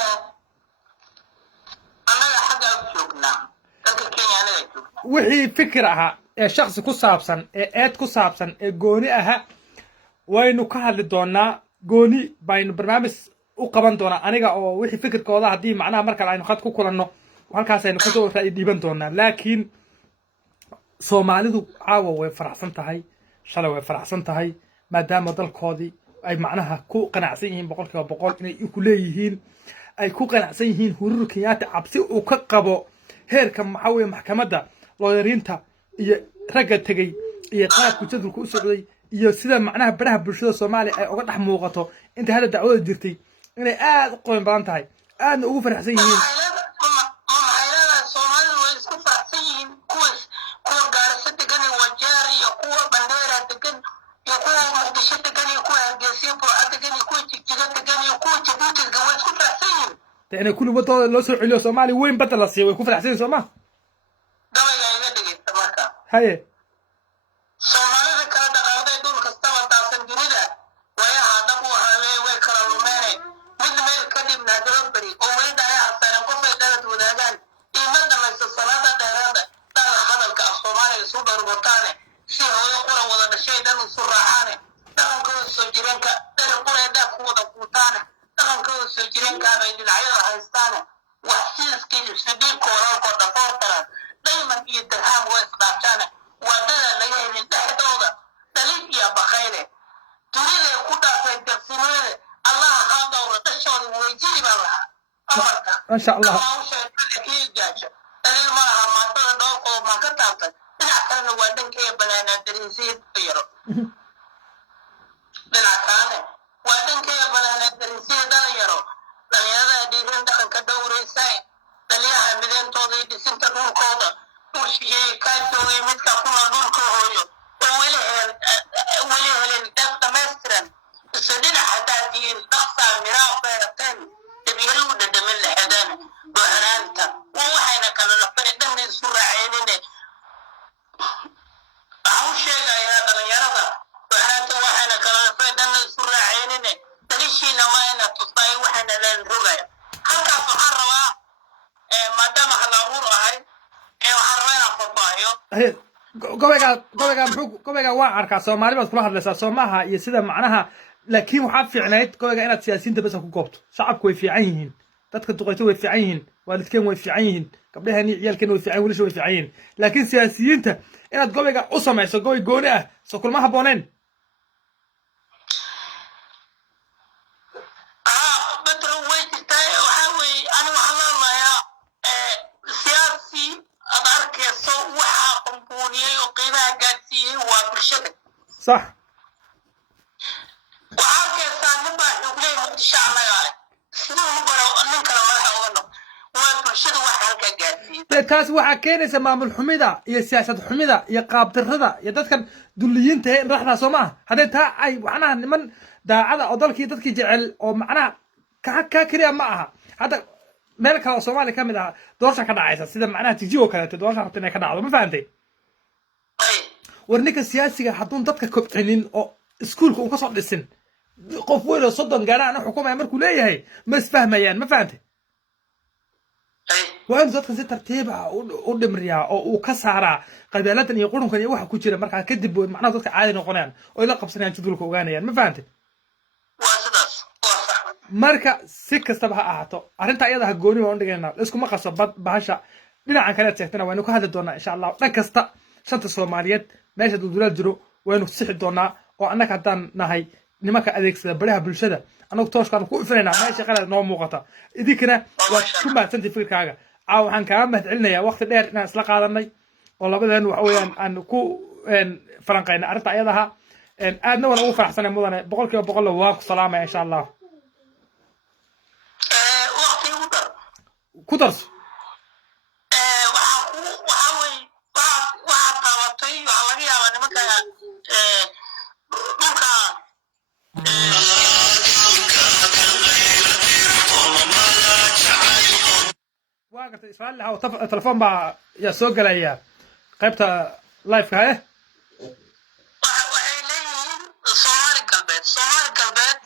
أنا حاجة بشوكنا لكن كينيا أنا بشوكنا wixii fikir ahaa ee shakhsi ku saabsan ee eed ku saabsan ee gooni aha waynu ka hadli doonaa gooni baynu barnaamij u qaban doonaa aniga oo wixii fikirkooda haddii macnaha marka aynu khad ku kulanno halkaas aynu ka soo raay dhiiban doonaa laakiin Soomaalidu caawa way faraxsan tahay shalay way faraxsan tahay maadaama dalkoodii ay macnaha ku qanacsan yihiin 100% inay ku leeyihiin ay ku qanacsan yihiin Uhuru Kenyatta cabsi uu ka qabo heerka maxkamadda looyariinta iyo ragga tagay iyo qaabka jadwalku u socday iyo sida macnaha baraha bulshada Soomaaliya ay uga dhex muuqato inta hada dacwada jirtay inay aad u qoyn badan tahay aadna ugu faraxsan yihiin Soomaalidu way isku faraxsan yihiin kuwa gaarisa degan ee wajaar iyo kuwa bandeera degan iyo kuwa muqdisho degan iyo kuwa hargeysa burca degan iyo kuwa jigjiga degan iyo kuwa jabuuti degan way isku faraxsan yihiin inay kulli wadooda loo soo celiyo Soomaaliya weyn badda la siiyay way ku faraxsan yihiin Soomaa gabayga iga dhigaysta marka haye Soomaalida kala dhaqaaqday dhul kastaba taasan dunida wayaha dhab u habeey way kala lumeenay mid meel ka dhibna Galbeed oo way dhayaa saaran qofay dhalad wadaagaan iimada maysa sanada dheeraada dal hadalka Soomaaliya soo dharwataane si hooyo qura wada dhashay dan u suraaxane dhaqankooda soo jireenka dheer qureeda ku wada quutaane dhaqankooda soo jireenka bay dhinacyada haystaane wax siiskiisa sidii koolal ko dhafoortaran dayman iyo dirham way isdhaaftaane wadada laga helin dhexdooda dalid iyo baqayle dunida ku dhaafay dafsimeede Allah ha dawra dhashooda way jiri baa laha amarka ma sha Allah dalil ma aha maatada dhowrkooda ma ka taabtay dhinac kalena waa dhankee banaanaa dareensiid yaro dhinac kalena waa dhankee banaanaa dareensiid dhalinyaro dhalinyarada dhiiran dhaqanka dhowraysaa dhaliyaha mideentooda iyo dhisinta dhulkooda urshigay kaa joogay midka kuna dhulka hooyo oo weli helen dhab dhamaystiran isu dhinac haddaad tihiin dhaqsaa miraa beerateen dabyari u dhadhamin lahaadaan buhanaanta waa waxayna kala dhafay dhanna isu raacaynine waxaan u sheegayaa dhalinyarada buhanaanta waxayna kala dhafay dhanna isu raacaynine dalishiina ma ina tustaay waxayna leen rogaya halkaas waxaan rabaa maadaama halabuur ahay waxaan rabaa inaan fafaahiyo gobayga waan arkaa Soomaali baad kula hadlaysaa Soomaha iyo sida macnaha laakiin waxaa fiicnayd gobayga inaad siyaasiyiinta bas ku goobto shacabku way fiican yihiin dadka duqayto way fiican yihiin waalidkeen way fiican yihiin gabdhahan iyo ciyalkeen way fiican yihiin laakiin siyaasiyiinta inaad gobayga u samayso gobay gooni ah soo kulma habooneen صح وعارف صار نبع نقول مقدشة الله قال سنو نقول ننكر الله أولا وبرشد واحد كجاسي taas waxaa keenaysa maamul xumida iyo siyaasad xumida iyo qaab darrada iyo dadkan dulliyiinta ee raxda soo maaha hadday taa ay macnaha niman daacada oo dalkii dadkii jecel oo macnaha ka keliya ma aha hadda meel kale oo soomaaliya ka mid ah doorasha ka dhacaysa sida macnaha tiji oo kaleeto doorasha rabta inay ka dhacdo ma fahantay war ninka siyaasiga hadduun dadka kobcinin oo iskuulka uu ka soo dhisin qof weyn oo 30 gaaraan xukuumaya markuu leeyahay ma isfahmayaan ma fahantay وأنا زادك زي ترتيبها قدام ريا أو كسرة قبيلات يقولون كان يوحى كتير مركز كذب معناه زادك عادي نقولان ويلقب سنين تدول كوجاني يعني ما فهمت مركز سك استبها أعطوا أنت أيضا هجوني وعندك هنا اسكو ما قصبت بهاشا بنا عن كلام تحتنا وينو كهذا الدونا إن شاء الله نكستا شنت الصوماليات ماشي دولار جرو وينو تصح الدونا وأنك هتان نهاي نمك أديك بريها بالشدة أنا كتوش كانوا كل فرنا ماشي خلال نوع مقطع إذا كنا وشو ما تنتي في الكاغا أو عن كلام مهتعلنا يا وقت دير ناس لقى على والله بدنا نوعيان أن كو فرنقين أرتع يدها إن أدنى ولا أوفر أحسن مودنا بقول كده بقول له واق سلامة إن شاء الله. وقتي كدرس. وحاول وحاطي وعلى جي على مكان واقعت إسرائيل هاو تلفون با يسوق ليا قيبت لايف كايه waxay leeyihiin Soomaali galbeed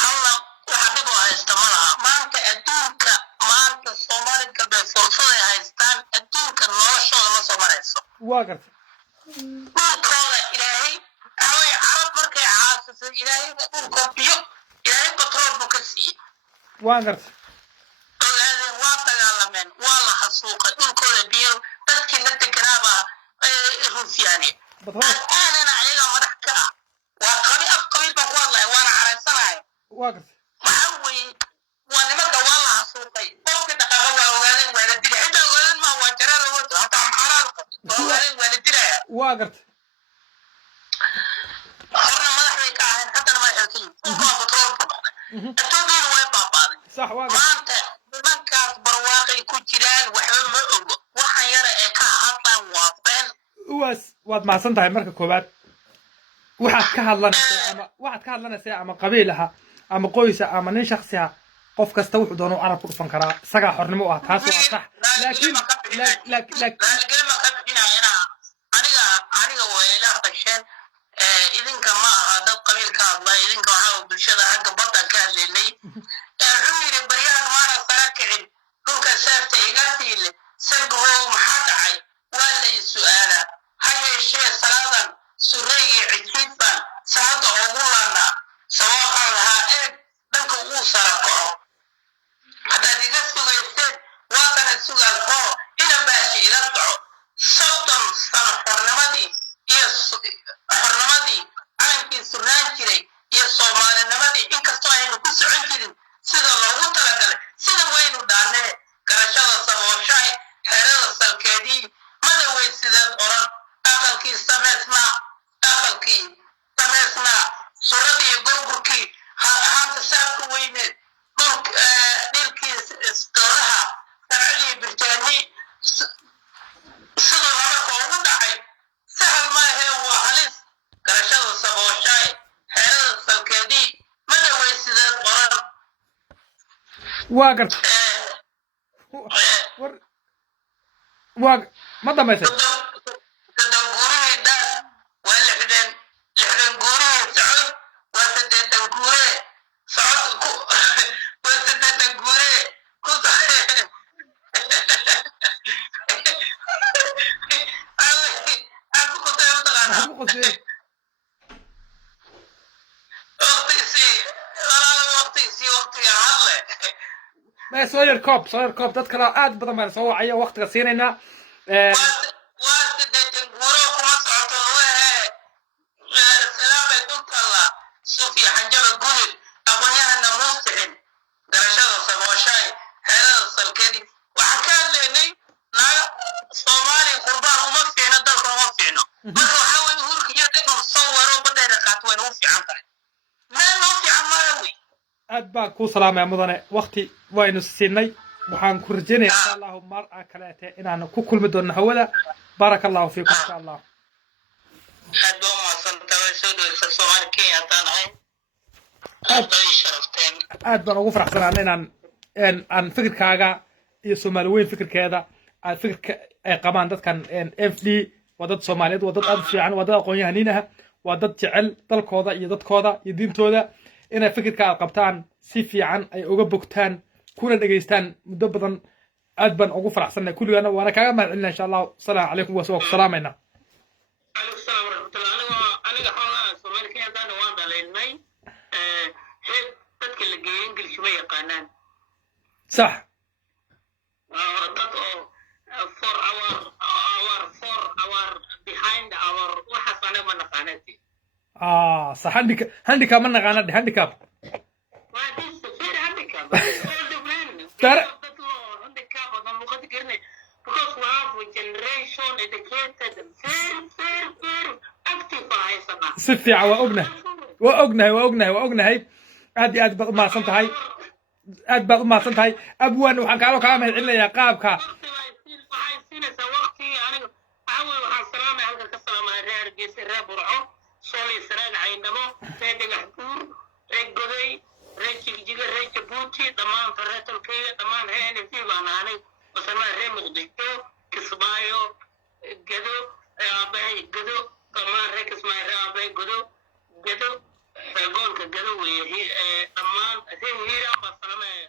halla waxaad u haystaa maanta adduunka maanta Soomaali galbeed fursad ay haystaan adduunka noloshooda ma soo marayso واقعت dhulkooda ilaahay haway carab markay caasisay ilaahay dhulka biyo ilaahay batrool buu ka siiyey واقعت ogaadeen waa dagaalameen waa la xasuuqay dhulkooda biyo dadkii la deganaaba ruusiyaani أنا عليها مرحكة وقبي أبقبيل بقول الله وأنا عرسنا واقعت وحوي وأنا ما كوالها سوقي ممكن تقول وقالين والدي حتى قالين ما هو جرر وده حتى حرام وقالين والدي واقعت حرنا ما نحن كاهن حتى ما يحكين وقف بطرول بقى التوبين وين بابا صح واقعت ما أنت من كاس برواقي كجيران وحب وحيرة كهاتنا وابن waad mahadsan tahay marka koobaad waxaad ka hadlanaysaa ama qabiilaha ama qoysa ama nin shakhsiha qof kasta wuxuu doono arab ku dhufan karaa isagaa xornimo ah taas waa sax laakiin aniga way ila hadasheen idinka ma aha dad qabiilka hadla idinka waxaa bulshada xagga badda ka hadlaynay wuxuu yidhi baryahan maana sara kicin dhulka seefta iga tiile sangahow maxaa dhacay waa la i su'aalaa hayeeshee salaadan surreygii cidfidban salaada ugu lanaa sababaan lahaa eeg dhanka uu sara kaco haddaad iga sugayseen waatana sugaal hoo ina baashi ila dhaco 30 sano xornimadii calankii surnaan jiray iyo soomaalinimadii inkastoo aynu ku socon jirin sida loogu talagalay sida waynu dhaanee garashada sabooshahay xeerada salkeedii madawey sideed oran aqalkii samaysnaa suradii gurgurkii haanta saabka weyneed dhilkii dooraha sarcadii birjaani siduu nabarka ugu dhacay sahal maahee waa halis garashada sabooshaay xeerada salkeedii madawey sideed oran ma dhammaysay sooyar koob dad kale aad badan baan soo wacaya waqtiga siinayna baan kuu salaamaya mudane waqti waynu siinay waxaan ku rajaynayaa insha allahu mar kaleete inaan ku kulmi doono hawada baraka allahu fiikum insha allah aad baa umahadsantahay soo dhaweysa Soomaali Kenya haddaan ahay aad bay sharafteen aad baan ugu faraxsanahay inaan aan fikirkaaga iyo Soomaali weyn fikirkeeda aad fikirka ay qabaan dadkan FD waa dad Soomaaliyeed waa dad aad fiican waa dad aqoon-yahaniin ah waa dad jecel dalkooda iyo dadkooda iyo diintooda inay fikirka aad qabtaan si fiican ay uga bogtaan kuna dhageystaan muddo badan aad baan ugu faraxsanahay kulligana waana kaaga mahadcelinaa insha allah salaamu calaykum waa soo salaamayna عليكم السلام ورحمة الله أنا حولا سومالي كي هذا نوان دالين ماي هيك تدك اللي جايين كل شوية قانان صح تدك 4 hour behind our وحصنا من قانتي صح هانديكاب من قانتي هانديكاب وهذا سفير هانديكاب ترى هانديكاب هذا لغة كرني because we have a generation educated very active هاي سنة سفيع وأغنى aad baad u mahadsan tahay aad baad u mahadsan tahay abwan waxaan kaaloo kaa mahadcelinayaa qaabka waxay siinaysaa waqti aniga waxaa waxaan salaamay halka ka salaamay reer geesi reer burco soolay sanaad caynamo reer dhagax buur reer goday reer jigjiga reer jabuuti dhammaan reer tolkeyga dhammaan reer NF baan ahanay wasamaa reer muqdisho kismaayo gado aabbahay gado dhammaan reer kismaayo reer aabbahay gado gobolka gado weeye dhammaan reer hiiraan baa salamaya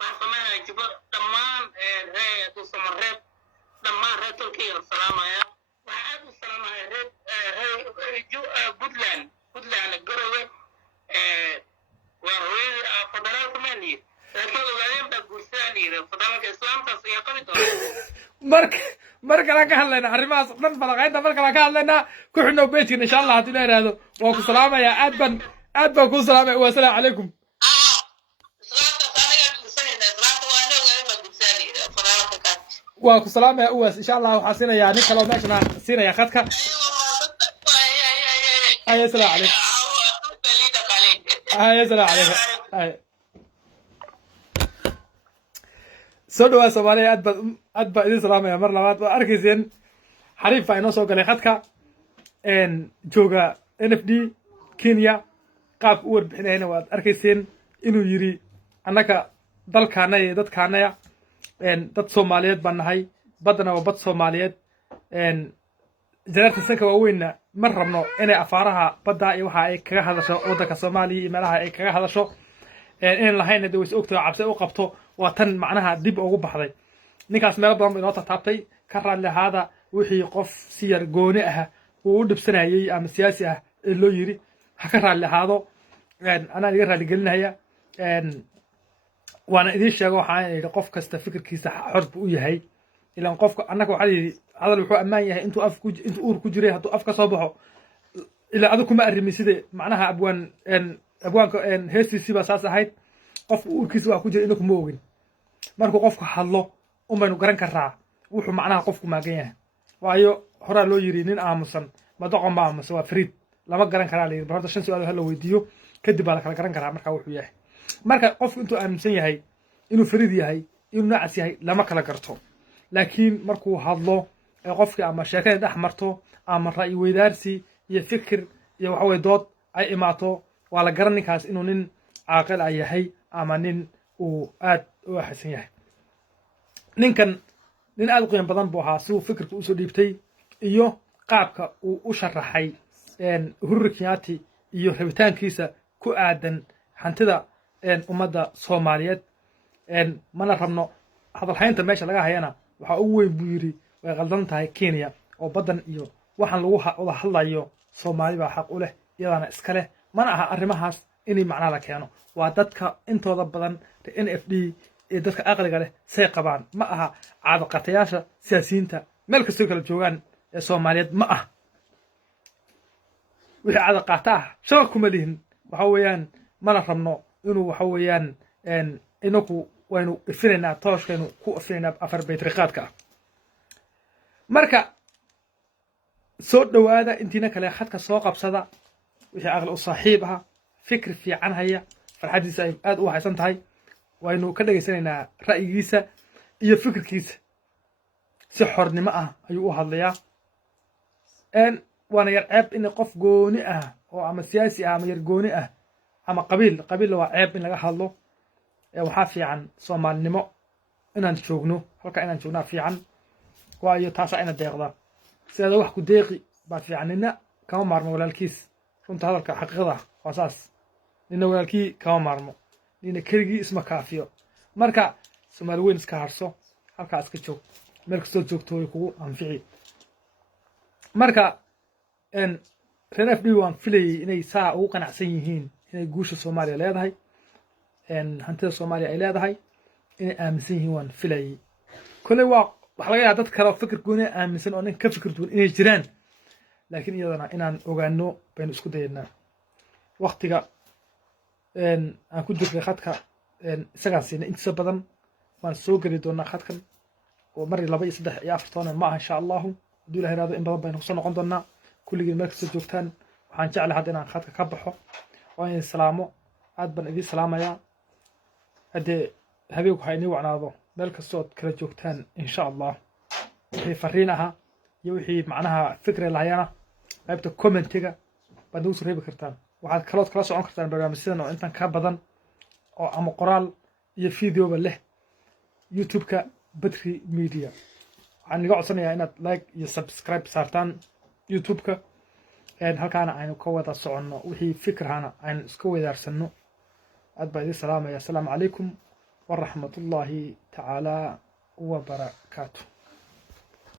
waxaa sameynaya jibo dhammaan reer dusamareeb dhammaan reer tolkeyga salaamaya waxaa aad u salaamaya reer puntland garowe waa hooyada federaalka maaniye laakiin ogaadeen baa guursadaa layidhi federaalka islaamtaas ayaa qabi doona markalaan ka hadlaynaa arrimahaas dhan falaqaynta markalaan ka hadlaynaa ku xidhnow beejkin insha allah haddii la yidhaahdo waa ku salaamayaa aad baan kuu salaamaya waa salaamu calaykum waa ku salaamaya uwaas insha allah waxaa siinayaa nin kaloo meeshan aan siinaya khadka haya salaamu calaykum haya salaamu calaykum haya soo dhawaa Soomaaliya aad baa idin salaamaya mar labaad waa arkayseen xariif baa inoo soo galay khadka jooga NFD Kenya qaab u warbixinayna waad arkayseen inuu yiri annaka dalkaana iyo dadkaana dad Soomaaliyeed baan nahay badana waa bad Soomaaliyeed jaraarta sanka waaweynna ma rabno inay afaaraha badda iyo waxa ay kaga hadasho waddanka Soomaaliya iyo meelaha ay kaga hadasho in lahayna daways ogtay cabsi u qabto waa tan macnaha dib ugu baxday ninkaas meel badan inoo taabtay ka raali ahaada wixii qof si yar gooni ah uu u dhibsanayay ama siyaasi ah loo yiri ha ka raali ahaado anaa iga raali gelinaya waana idin sheego waxaan yidhi qof kasta fikirkiisa xor buu u yahay ilaan qofka annaga waxaa yidhi hadal wuxuu ammaan yahay intuu uur ku jiray hadduu af ka soo baxo ilaa adigu kuma arrimi sida macnaha abwaanka heestiisii baa saas ahayd qofka uurkiisa waa ku jira inaku ma ogin markuu qofku hadlo unbaynu garan karaa wuxuu macnaha qofku maagan yahay waayo horaa loo yiri nin aamusan ma doqon ba aamusan waa fariid lama garan karaa layidhi horta 5 su'aal hala weydiiyo kadib baa la kala garan karaa marka wuxuu yahay marka qofku intuu aaminsan yahay inuu fariid yahay inuu nacas yahay lama kala garto laakiin markuu hadlo qofkii ama sheekada dhex marto ama ra'yi weydaarsi iyo fikir iyo waxa way dood ay imaato waa la garan ninkaas inuu nin caaqil ah yahay ama nin uu aad u axsan yahay ninkan nin aad u qiimo badan buu ahaa siduu fikirka usoo dhiibtay iyo qaabka uu u sharaxay Uhuru Kenyatta iyo rabitaankiisa ku aadan hantida ummadda Soomaaliyeed mana rabno hadalhaynta meesha laga hayana waxa ugu weyn buu yiri way qaldan tahay Kenya oo badan iyo waxaan lagu wada hadlayo Soomaali baa xaq u leh iyadana iska leh mana aha arrimahaas inay macna la keeno waa dadka intooda badan NFD ee dadka aqliga leh say qabaan ma aha caado qatayaasha siyaasiyiinta meel kastoo kala joogaan ee Soomaaliyeed ma aha wixii caado qata ah shaqo kuma lihin waxa weeyaan mana rabno inuu waxa weeyaan inaku waynu ifinaynaa tooshkaynu ku ifinaynaa afar baytriqaadka ah marka soo dhawaada intiina kale khadka soo qabsada wixii aqal u saaxiib ah fikir fiican haya farxadiisa ay aad u haysan tahay waynu ka dhageysanaynaa ra'yigiisa iyo fikirkiisa si xornimo ah ayuu u hadlayaa waana yar ceeb in qof gooni ah oo ama siyaasi ah ama yar gooni ah ama qabiil waa ceeb in laga hadlo waxaa fiican soomaalinimo inaan joogno halka inaan joognaa fiican waayo taasaa ina deeqda sidaada wax ku deeqi baa fiican nina kama maarmo walaalkiis runta hadalka xaqiiqada waa saas nina walaalkii kama maarmo nina keligii isma kaafiyo marka soomaali weyn iska harso halkaa iska joog meel kastoo joogto way kugu anfici marka reer f d waan filayay inay saa ugu qanacsan yihiin inay guusha soomaaliya leedahay hantida soomaaliya ay leedahay inay aaminsan yihiin waan filayay kolley waxa laga yaaba dad kale oo fikir gooni aaminsan oo nin ka fikir duwan inay jiraan laakiin iyadana inaan ogaano baynu isku dayaynaa waqtiga aan ku jirnay khadka isagaan siinay intiisa badan waan soo geli doonaa khadkan oo mari 2 iyo 3 iyo 4 toona ma aha insha allahu hadduu ilaha yiraahdo in badan baynu kusoo noqon doonaa kulligiin meel kastoo joogtaan waxaan jeclahay hadda inaan khadka ka baxo oo in salaamo aad baan idiin salaamayaa haddee habeenku ha inii wacnaado meel kastood kala joogtaan insha allah wixii fariin aha iyo wixii macnaha fikri lahayana qaybta commentiga baad nagu soo reebi kartaan waxaad kalood kala socon kartaan barnaamijyadan oo intan ka badan oo ama qoraal iyo videoba leh youtube-ka Badri Media waxaan iga codsanayaa inaad like iyo subscribe saartaan youtube-ka halkaana aynu ka wada soconno wixii fikrahana aynu iska weydaarsano aad baa idin salaamaya assalaamu calaykum waraxmatullaahi tacaala wabarakaatu